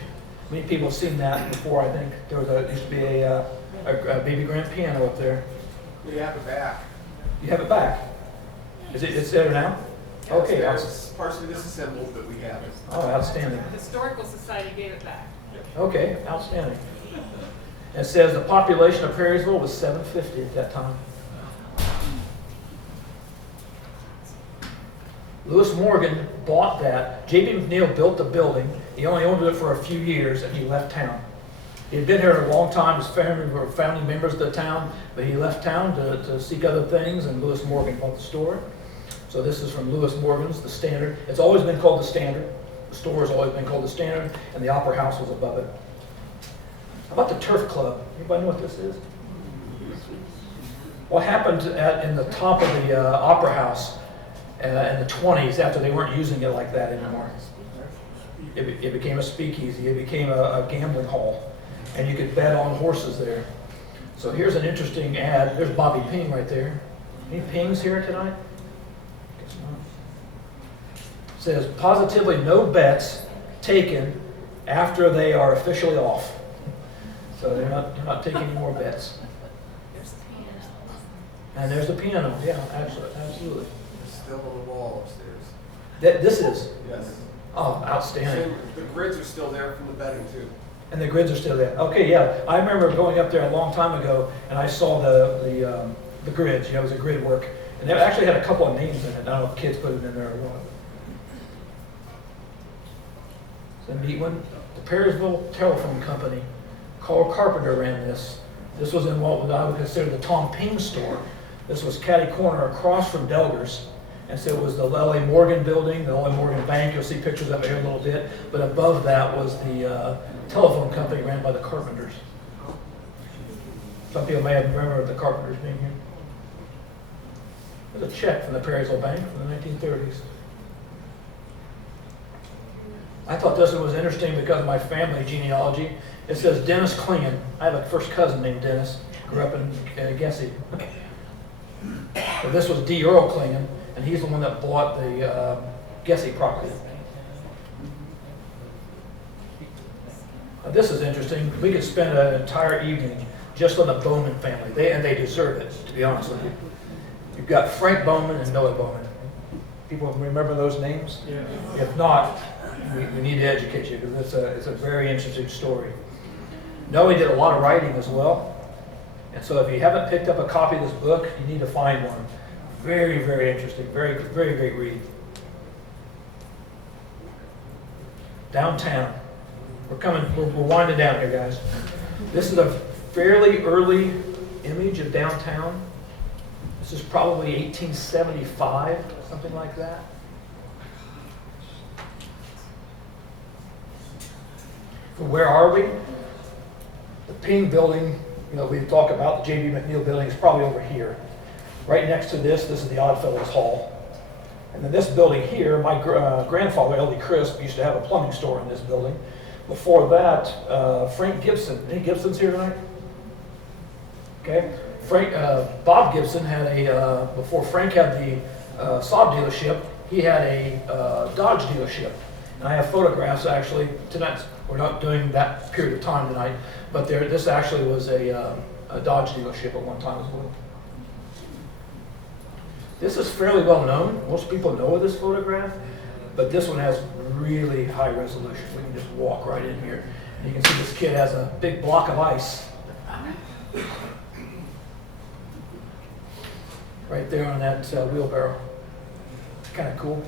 Many people have seen that before, I think. Used to be a baby grand piano up there. We have it back. You have it back? It's there now? Okay. It's partially disassembled, but we have it. Oh, outstanding. The Historical Society gave it back. Okay, outstanding. It says the population of Perrysville was 750 at that time. Lewis Morgan bought that. J.B. McNeil built the building. He only owned it for a few years and he left town. He had been here a long time. His family were founding members of the town, but he left town to seek other things, and Lewis Morgan bought the store. So this is from Lewis Morgan's, the Standard. It's always been called the Standard. The store has always been called the Standard, and the Opera House was above it. How about the Turf Club? Anybody know what this is? What happened in the top of the Opera House in the 20s after they weren't using it like that anymore? It became a speakeasy. It became a gambling hall, and you could bet on horses there. So here's an interesting ad. There's Bobby Ping right there. Any Pings here tonight? Guess not. It says positively no bets taken after they are officially off. So they're not taking any more bets. And there's the piano. Yeah, absolutely. It's still on the wall upstairs. This is. Yes. Oh, outstanding. Same, the grids are still there from the betting too. And the grids are still there. Okay, yeah. I remember going up there a long time ago, and I saw the grids. You know, it was a grid work, and they actually had a couple of names in it. I don't know if kids put it in there or what. It's a neat one. The Perrysville Telephone Company. Carl Carpenter ran this. This was in what I would consider the Tom Ping store. This was catty corner across from Delger's. And so it was the L.A. Morgan building, the L.A. Morgan Bank. You'll see pictures of it here in a little bit. But above that was the telephone company ran by the Carpenters. Some people may have remembered the Carpenters being here. There's a check from the Perrysville Bank from the 1930s. I thought this one was interesting because of my family genealogy. It says Dennis Klingon. I have a first cousin named Dennis. Grew up in Gessie. So this was D. Earl Klingon, and he's the one that bought the Gessie property. Now, this is interesting. We could spend an entire evening just on the Bowman family. They deserve it, to be honest with you. You've got Frank Bowman and Noah Bowman. People remember those names? Yeah. If not, we need to educate you because it's a very interesting story. Noah did a lot of writing as well. And so if you haven't picked up a copy of this book, you need to find one. Very, very interesting. Very, very great read. Downtown. We're winding down here, guys. This is a fairly early image of downtown. This is probably 1875, something like that. So where are we? The Ping building, you know, we've talked about the J.B. McNeil building is probably over here. Right next to this is the Oddfellows Hall. And then this building here, my grandfather, L.D. Crisp, used to have a plumbing store in this building. Before that, Frank Gibson. Any Gibsons here tonight? Okay. Bob Gibson had before Frank had the Saab dealership, he had a Dodge dealership. And I have photographs actually. Tonight, we're not doing that period of time tonight, but this actually was a Dodge dealership at one time as well. This is fairly well known. Most people know of this photograph, but this one has really high resolution. We can just walk right in here. And you can see this kid has a big block of ice right there on that wheelbarrow. Kind of cool.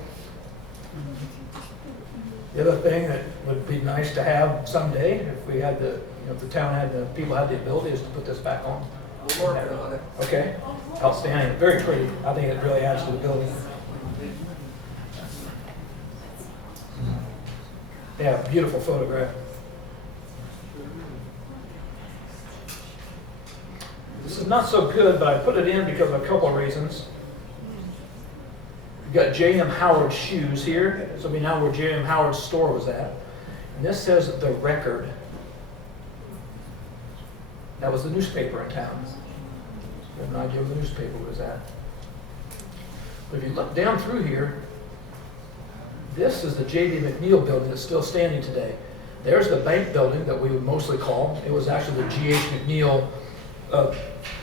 The other thing that would be nice to have someday, if we had if the town had people had the ability, is to put this back on. We're working on it. Okay, outstanding, very pretty. I think it really adds to the building. Yeah, beautiful photograph. This is not so good, but I put it in because of a couple of reasons. got J.M. Howard shoes here. So we know where J.M. Howard's store was at. And this says the Record. That was the newspaper in town. You have an idea where the newspaper was at. But if you look down through here, this is the J.D. McNeil building that's still standing today. There's the bank building that we would mostly call. It was actually the G.H. McNeil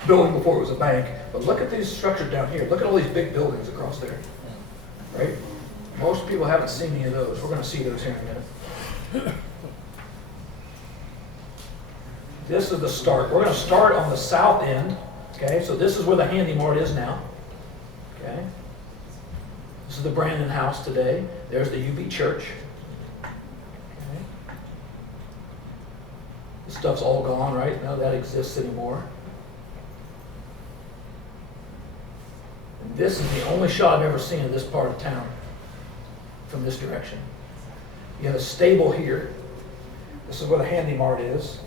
building before it was a bank. But look at these structures down here. Look at all these big buildings across there. Right? Most people haven't seen any of those. We're going to see those here in a minute. This is the start. We're going to start on the south end. Okay, so this is where the Handy Mart is now. Okay. This is the Brandon House today. There's the UB Church. Okay. This stuff's all gone, right? None of that exists anymore. And this is the only shot I've ever seen of this part of town from this direction. You have a stable here. This is where the Handy Mart is.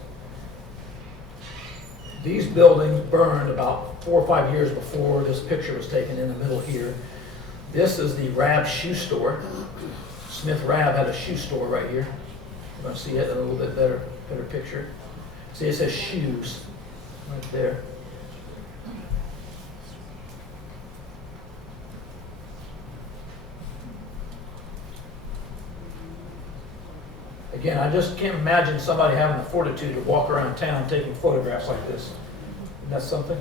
These buildings burned about 4 or 5 years before this picture was taken in the middle here. This is the Rab shoe store. Smith Rab had a shoe store right here. You're going to see it in a little bit better picture. See, it says shoes right there. Again, I just can't imagine somebody having the fortitude to walk around town taking photographs like this. Isn't that something?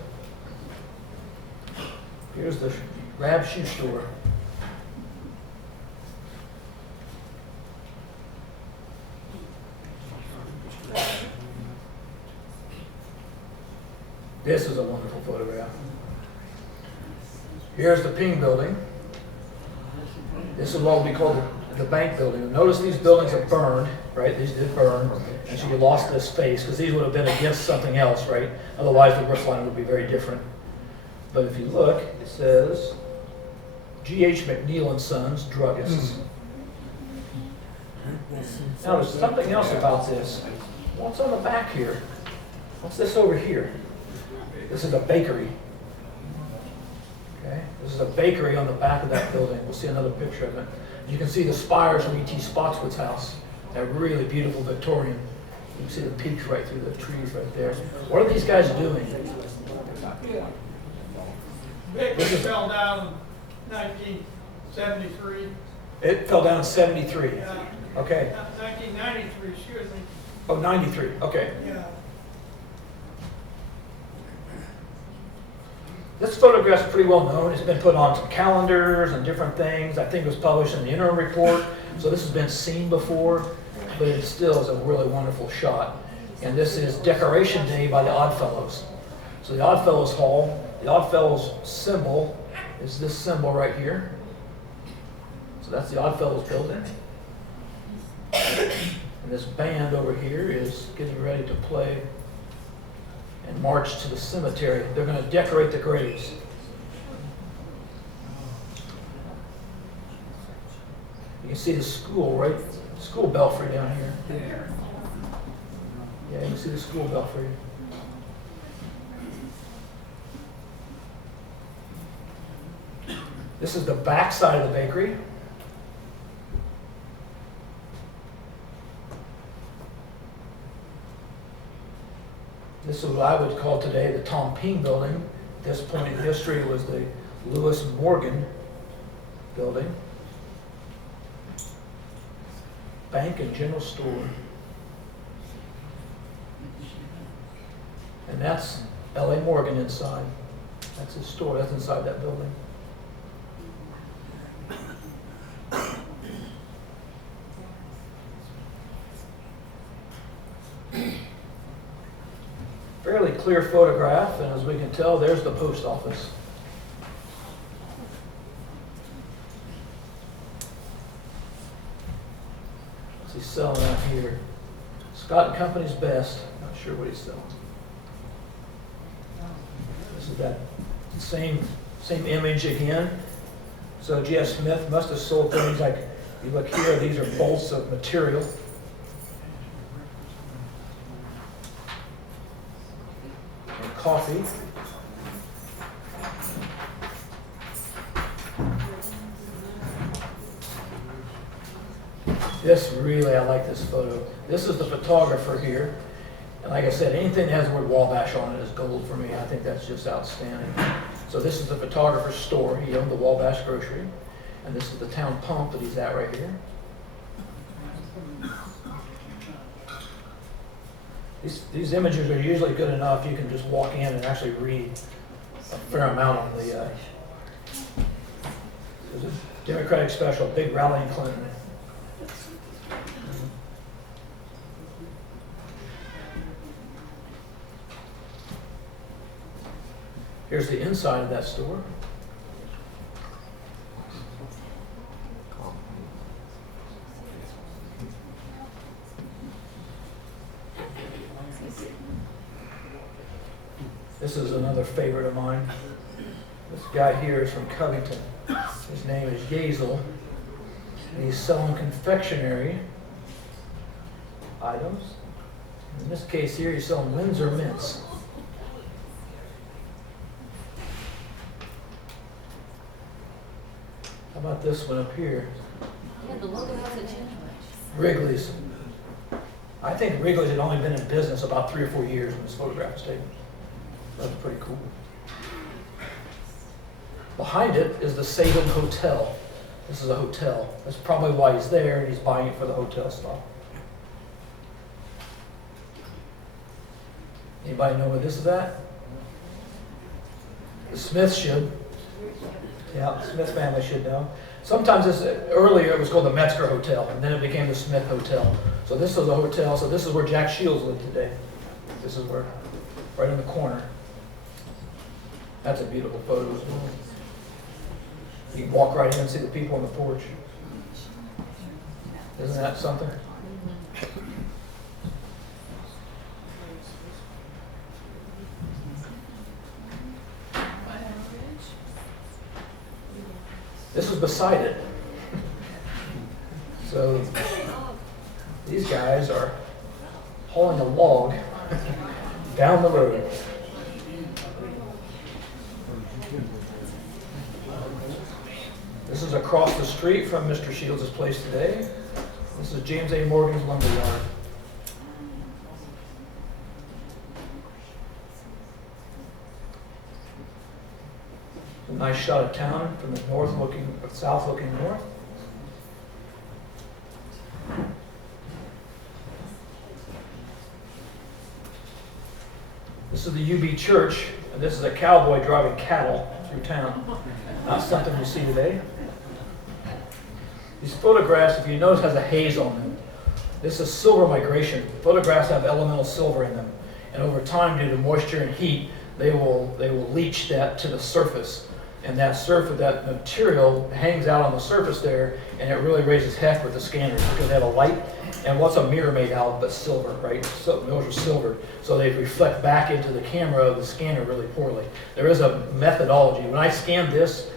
Here's the Rab shoe store. This is a wonderful photograph. Here's the Ping building. This is what we call the bank building. Notice these buildings have burned, right? These did burn, and so you lost this space because these would have been against something else, right? Otherwise the roof line would be very different. But if you look, it says G.H. McNeil and Sons, druggists. Now there's something else about this. What's on the back here? What's this over here? This is a bakery. Okay, this is a bakery on the back of that building. We'll see another picture of it. You can see the spires from E.T. Spotswood's house. That really beautiful Victorian. You can see the peaks right through the trees right there. What are these guys doing? Bakery fell down in 1973. It fell down in 73. Okay. 1993, excuse me. Oh, 93. Okay. Yeah. This photograph's pretty well known. It's been put on some calendars and different things. I think it was published in the interim report. So this has been seen before, but it still is a really wonderful shot. And this is Decoration Day by the Oddfellows. So the Oddfellows Hall, the Oddfellows symbol is this symbol right here. So that's the Oddfellows building. And this band over here is getting ready to play and march to the cemetery. They're going to decorate the graves. You can see the school, right? School belfry down here. Yeah, you can see the school belfry. This is the back side of the bakery. This is what I would call today the Tom Ping building. At this point in history, it was the Lewis Morgan building. Bank and general store. And that's L.A. Morgan inside. That's his store. That's inside that building. Fairly clear photograph, and as we can tell, there's the post office. What's he selling out here? Scott and Company's best. Not sure what he's selling. This is that same image again. So G.F. Smith must have sold things like, you look here, these are bolts of material. Coffee. I like this photo. This is the photographer here. And like I said, anything that has the word Wabash on it is gold for me. I think that's just outstanding. So this is the photographer's store. He owned the Wabash Grocery. And this is the town pump that he's at right here. These images are usually good enough. You can just walk in and actually read a fair amount on the there's a Democratic special, big rally in Clinton. Here's the inside of that store. This is another favorite of mine. This guy here is from Covington. His name is Yazel. And he's selling confectionery items. In this case here, he's selling Windsor mints. How about this one up here? Yeah, the logo hasn't changed much. Wrigley's. I think Wrigley's had only been in business about 3 or 4 years when this photograph was taken. That's pretty cool. Behind it is the Salem Hotel. This is a hotel. That's probably why he's there, and he's buying it for the hotel stuff. Anybody know where this is at? The Smiths should. Yeah, the Smith family should know. Sometimes earlier it was called the Metzger Hotel, and then it became the Smith Hotel. So this is a hotel. So this is where Jack Shields lived today. This is where, right in the corner. That's a beautiful photo as well. You can walk right in and see the people on the porch. Isn't that something? This is beside it. So these guys are hauling a log down the road. This is across the street from Mr. Shields' place today. This is James A. Morgan's lumber yard. A nice shot of town from the south looking north. This is the UB Church, and this is a cowboy driving cattle through town. Not something you see today. These photographs, if you notice, has a haze on them. This is silver migration. Photographs have elemental silver in them, and over time, due to moisture and heat, they will leach that to the surface. And that material hangs out on the surface there, and it really raises heck with the scanners because they have a light. And what's a mirror made out of but silver, right? So those are silver, so they reflect back into the camera of the scanner really poorly. There is a methodology. When I scanned this,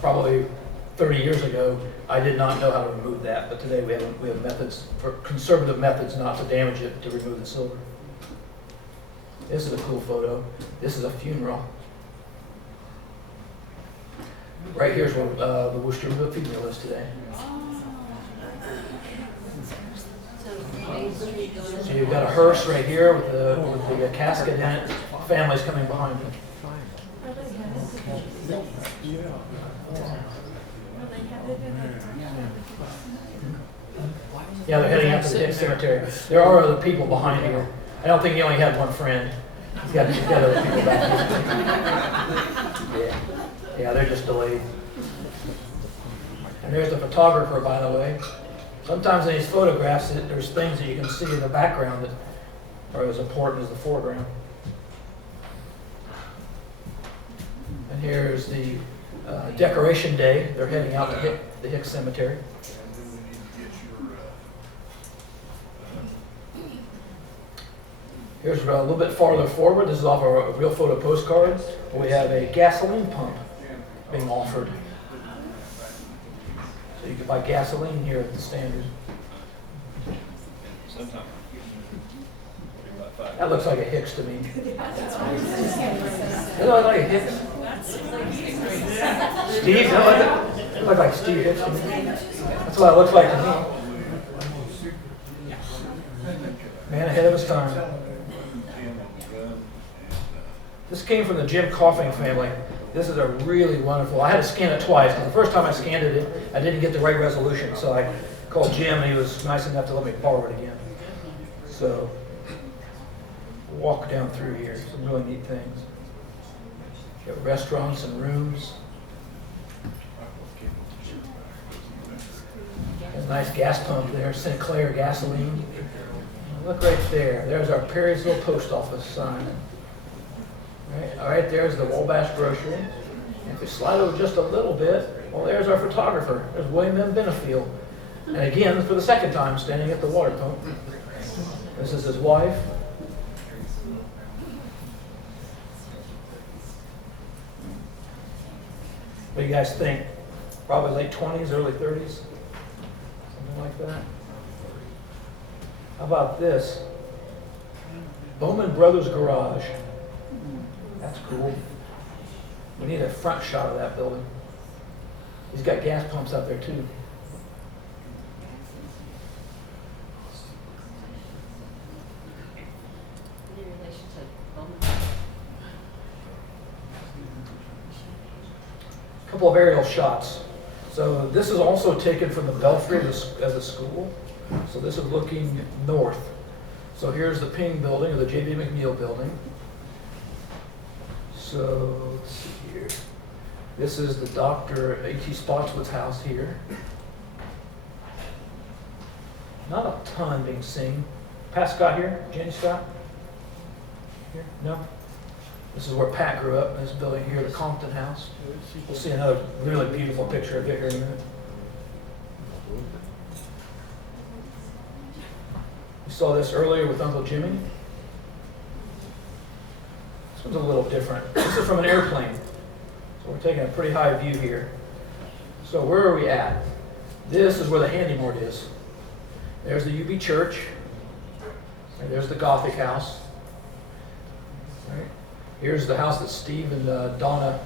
probably 30 years ago, I did not know how to remove that, but today we have methods, for conservative methods, not to damage it, to remove the silver. This is a cool photo. This is a funeral. Right here's where the Worcester funeral is today. So you've got a hearse right here with the casket in it. Families coming behind it. Yeah, they're heading out to the Dick Cemetery. There are other people behind here. I don't think he only had one friend. He's got other people back here. Yeah, they're just delayed. And there's the photographer, by the way. Sometimes in these photographs, there's things that you can see in the background that are as important as the foreground. And here's the decoration day. They're heading out to the Hicks Cemetery. Here's a little bit farther forward. This is off a real photo postcard. We have a gasoline pump being offered. So you can buy gasoline here at the Standard. That looks like a Hicks to me. That looks like a Hicks. Steve? That looks like Steve Hicks to me. That's what it looks like to me. Man ahead of his time. This came from the Jim Coughing family. This is a really wonderful. I had to scan it twice. The first time I scanned it, I didn't get the right resolution, so I called Jim, and he was nice enough to let me borrow it again. So, walk down through here. Some really neat things. You got restaurants and rooms. There's a nice gas pump there, Sinclair gasoline. Look right there. There's our Perrysville post office sign. All right, there's the Wabash Grocery. And if we slide over just a little bit, well, there's our photographer. There's William M. Benefield. And again, for the second time, standing at the water pump. This is his wife. What do you guys think? Probably late 20s, early 30s? Something like that. How about this? Bowman Brothers Garage. That's cool. We need a front shot of that building. He's got gas pumps out there too. Any relation to Bowman? A couple of aerial shots. So this is also taken from the belfry of the school. So this is looking north. So here's the Ping building, or the J.B. McNeil building. So let's see here. This is the Dr. A.T. Spotswood's house here. Not a ton being seen. Pat Scott here? Jenny Scott? Here? No? This is where Pat grew up, in this building here, the Compton house. We'll see another really beautiful picture of it here in a minute. We saw this earlier with Uncle Jimmy. This one's a little different. This is from an airplane. So we're taking a pretty high view here. So where are we at? This is where the handy mort is. There's the UB Church. And there's the Gothic house. All right. Here's the house that Steve and Donna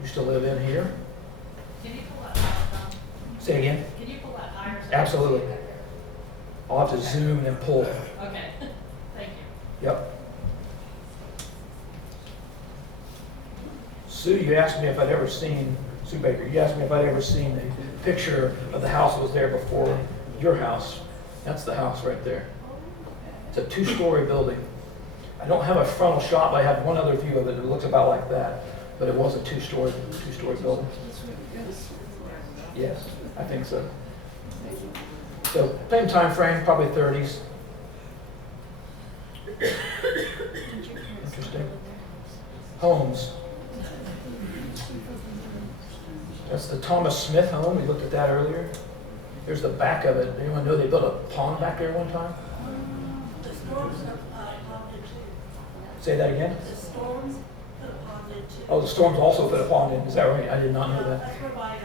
used to live in here. Can you pull that higher down? Say again? Can you pull that higher? Absolutely. I'll have to zoom and pull. Okay, thank you. Yep. Sue, you asked me if I'd ever seen, Sue Baker, you asked me if I'd ever seen a picture of the house that was there before your house. That's the house right there. It's a 2-story building. I don't have a frontal shot, but I have one other view of it. It looks about like that. But it was a 2-story building. Yes, I think so. So same time frame, probably 30s. Interesting. Homes. That's the Thomas Smith home. We looked at that earlier. Here's the back of it. Anyone know they built a pond back there one time? The storms have popped in too. Say that again? The storms put a pond in too. Oh, the storms also put a pond in. Is that right? I did not know that. That's where my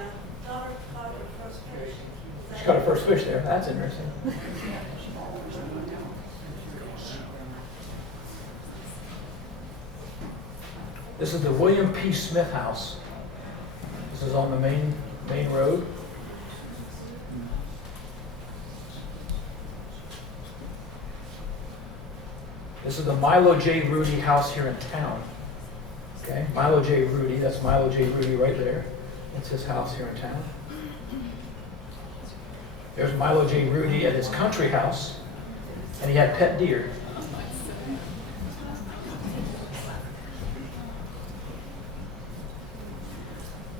daughter caught her first fish. She caught her first fish there. That's interesting. This is the William P. Smith house. This is on the main road. This is the Milo J. Rudy house here in town. Okay, Milo J. Rudy, that's Milo J. Rudy right there. That's his house here in town. There's Milo J. Rudy at his country house, and he had pet deer.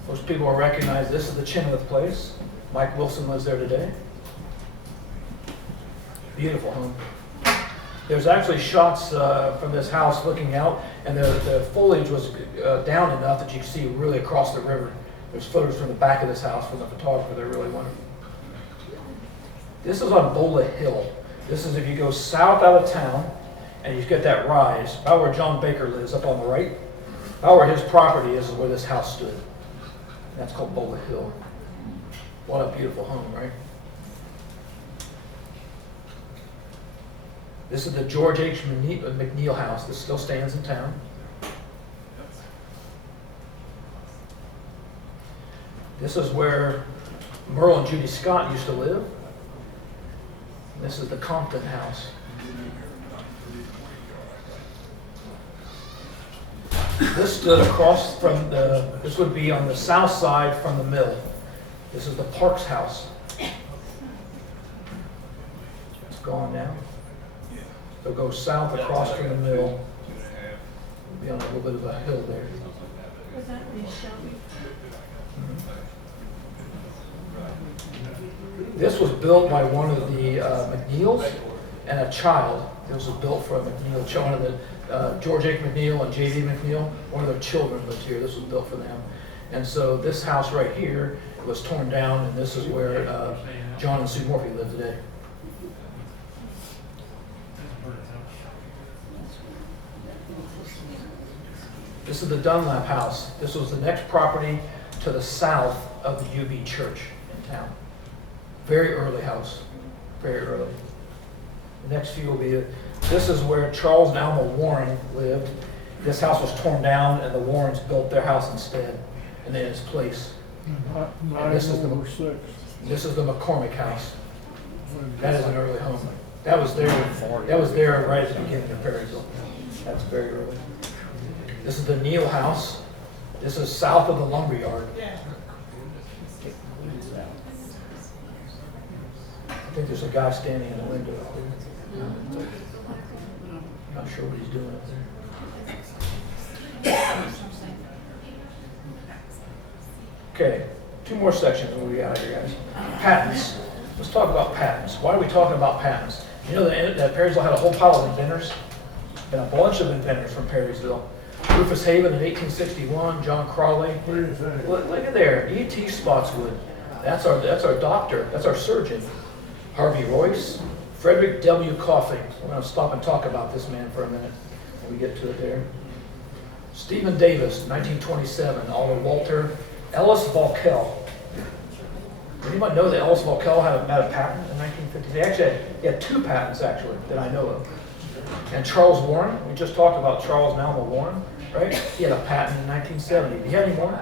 Most people will recognize this is the Chenoweth place. Mike Wilson lives there today. Beautiful home. There's actually shots from this house looking out, and the foliage was down enough that you could see really across the river. There's photos from the back of this house from the photographer. They're really wonderful. This is on Bola Hill. This is if you go south out of town, and you get that rise, about where John Baker lives, up on the right. About where his property is where this house stood. That's called Bola Hill. What a beautiful home, right? This is the George H. McNeil house. This still stands in town. This is where Merle and Judy Scott used to live. This is the Compton house. This stood across from this would be on the south side from the mill. This is the Parks House. It's gone now. It'll go south across from the mill. Be on a little bit of a hill there. Was that the Shelby? This was built by one of the McNeils and a child. This was built for a McNeil, one of the George H. McNeil and J.D. McNeil. One of their children lived here. This was built for them. And so this house right here was torn down, and this is where John and Sue Morphy live today. This is the Dunlap house. This was the next property to the south of the UB church in town. Very early house, very early. The next few will be, this is where Charles and Alma Warren lived. This house was torn down and the Warrens built their house instead and in its place. And this is the McCormick house. That is an early home. That was there right at the beginning of Perrysville. That's very early. This is the Neal house. This is south of the lumberyard. I think there's a guy standing in the window out there. Not sure what he's doing up there. Okay, two more sections when we get out of here, guys. Patents. Let's talk about patents. Why are we talking about patents? You know that Perrysville had a whole pile of inventors? Been a bunch of inventors from Perrysville. Rufus Haven in 1861, John Crawley. Look at there, E.T. Spotswood. That's our doctor. That's our surgeon. Harvey Royce, Frederick W. Coffey. We're going to stop and talk about this man for a minute when we get to it there. Stephen Davis, 1927. Oliver Walter. Ellis Volkel. Anybody know that Ellis Volkel had a patent in 1950? He had two patents, actually, that I know of. And Charles Warren, we just talked about Charles and Alma Warren, right? He had a patent in 1970. Do you have any more? I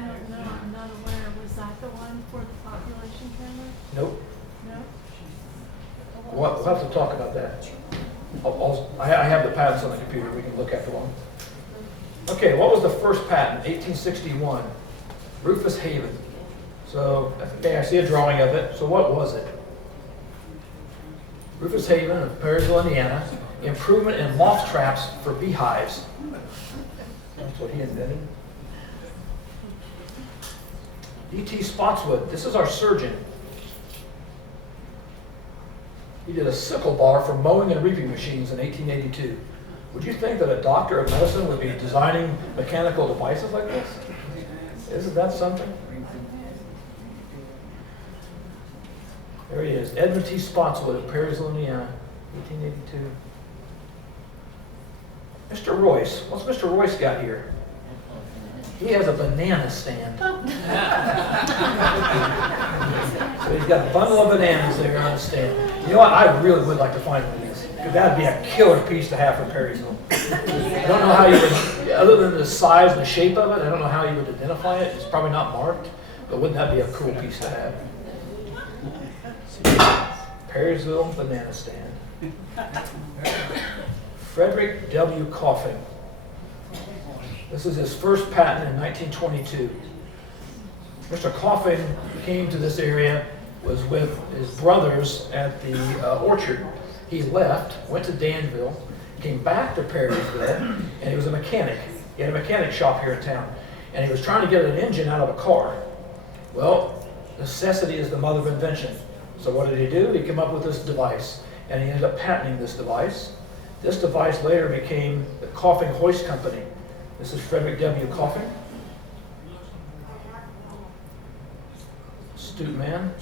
don't know, I'm not aware. Was that the one for the population camera? Nope. No? We'll have to talk about that. I have the patents on the computer. We can look at the one. Okay, what was the first patent? 1861. Rufus Haven. So, okay, I see a drawing of it. So what was it? Rufus Haven of Perrysville, Indiana. Improvement in loft traps for beehives. That's what he invented. E.T. Spotswood. This is our surgeon. He did a sickle bar for mowing and reaping machines in 1882. Would you think that a doctor of medicine would be designing mechanical devices like this? Isn't that something? There he is, Edmund T. Spotswood of Perrysville, Indiana, 1882. Mr. Royce, what's Mr. Royce got here? He has a banana stand. So he's got a bundle of bananas there on the stand. You know what? I really would like to find one of these. Because that would be a killer piece to have for Perrysville. I don't know how you would, other than the size and the shape of it, I don't know how you would identify it. It's probably not marked, but wouldn't that be a cool piece to have? Perrysville banana stand. Frederick W. Coffin. This is his first patent in 1922. Mr. Coffin came to this area, was with his brothers at the orchard. He left, went to Danville, came back to Perrysville, and he was a mechanic. He had a mechanic shop here in town, and he was trying to get an engine out of a car. Well, necessity is the mother of invention. So what did he do? He came up with this device, and he ended up patenting this device. This device later became the Coffin Hoist Company. This is Frederick W. Coffin. Astute man.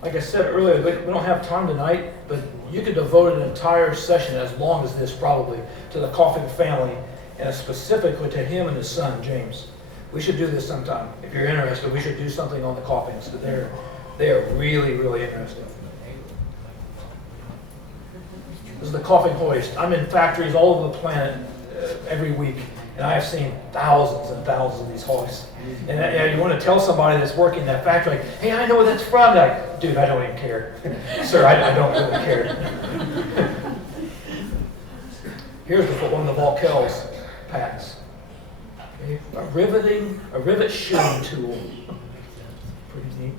Like I said earlier, we don't have time tonight, but you could devote an entire session, as long as this probably, to the Coffin family, and specifically to him and his son, James. We should do this sometime. If you're interested, we should do something on the Coffins. They are really, really interesting. This is the Coffin Hoist. I'm in factories all over the planet every week, And I have seen thousands and thousands of these hoists. And you want to tell somebody that's working in that factory, like, hey, I know where that's from. They're like, dude, I don't even care. Sir, I don't really care. Here's one of the Volkel's patents. Okay. A rivet shoeing tool. Pretty neat.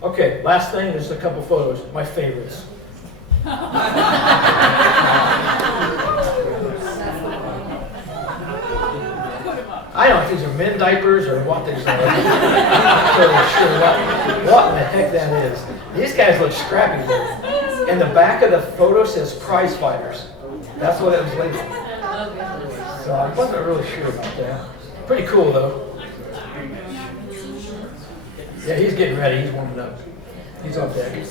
Okay, last thing, there's a couple photos, my favorites. I don't know if these are men diapers or what these are. I'm not totally sure what in the heck that is. These guys look scrappy though. And the back of the photo says prize fighters. That's what it was labeled. So I wasn't really sure about that. Pretty cool though. Yeah, he's getting ready. He's warming up. He's on deck.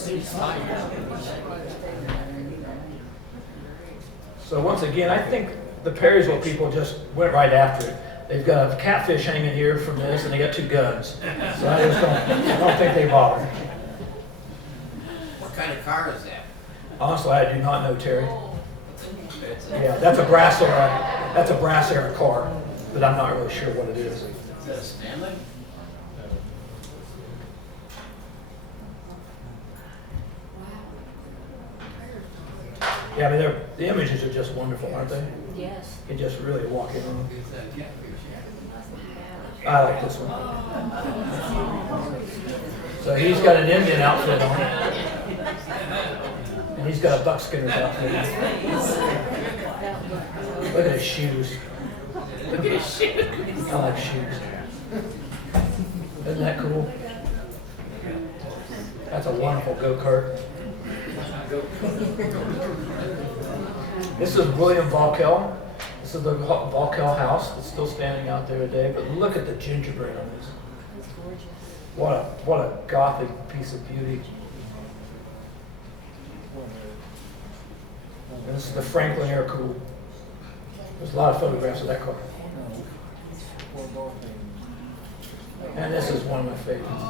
So once again, I think the Perrysville people just went right after it. They've got a catfish hanging here from this, and they got 2 guns. So I just don't think they bothered. What kind of car is that? Honestly, I do not know, Terry. Yeah, that's a brass era. That's a brass era car, but I'm not really sure what it is. Is that a Stanley? Yeah, I mean, the images are just wonderful, aren't they? Yes. You just really walk in on them. I like this one. So he's got an Indian outfit on, and he's got a buckskinner's outfit on. Look at his shoes. Look at his shoes. I like shoes. Isn't that cool? That's a wonderful go-kart. This is William Volkel. This is the Volkel house that's still standing out there today. But look at the gingerbread on this. It's gorgeous. What a gothic piece of beauty. And this is the Franklin Air Cool. There's a lot of photographs of that car. And this is one of my favorites.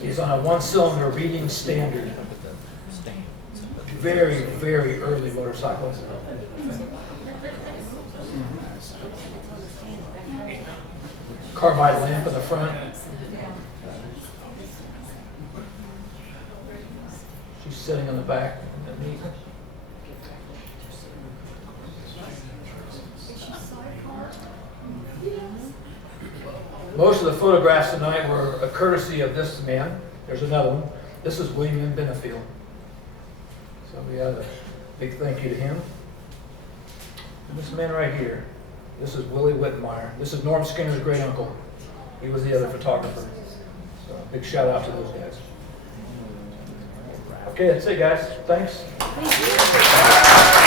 He's on a 1-cylinder Reading Standard. Very, very early motorcycle. Carbide lamp in the front. She's sitting in the back. Isn't that neat? Most of the photographs tonight were a courtesy of this man. There's another one. This is William Benefield. So we have a big thank you to him. And this man right here, this is Willie Whitmire. This is Norm Skinner's great uncle. He was the other photographer. So big shout out to those guys. Okay, that's it guys. Thanks. Thank you.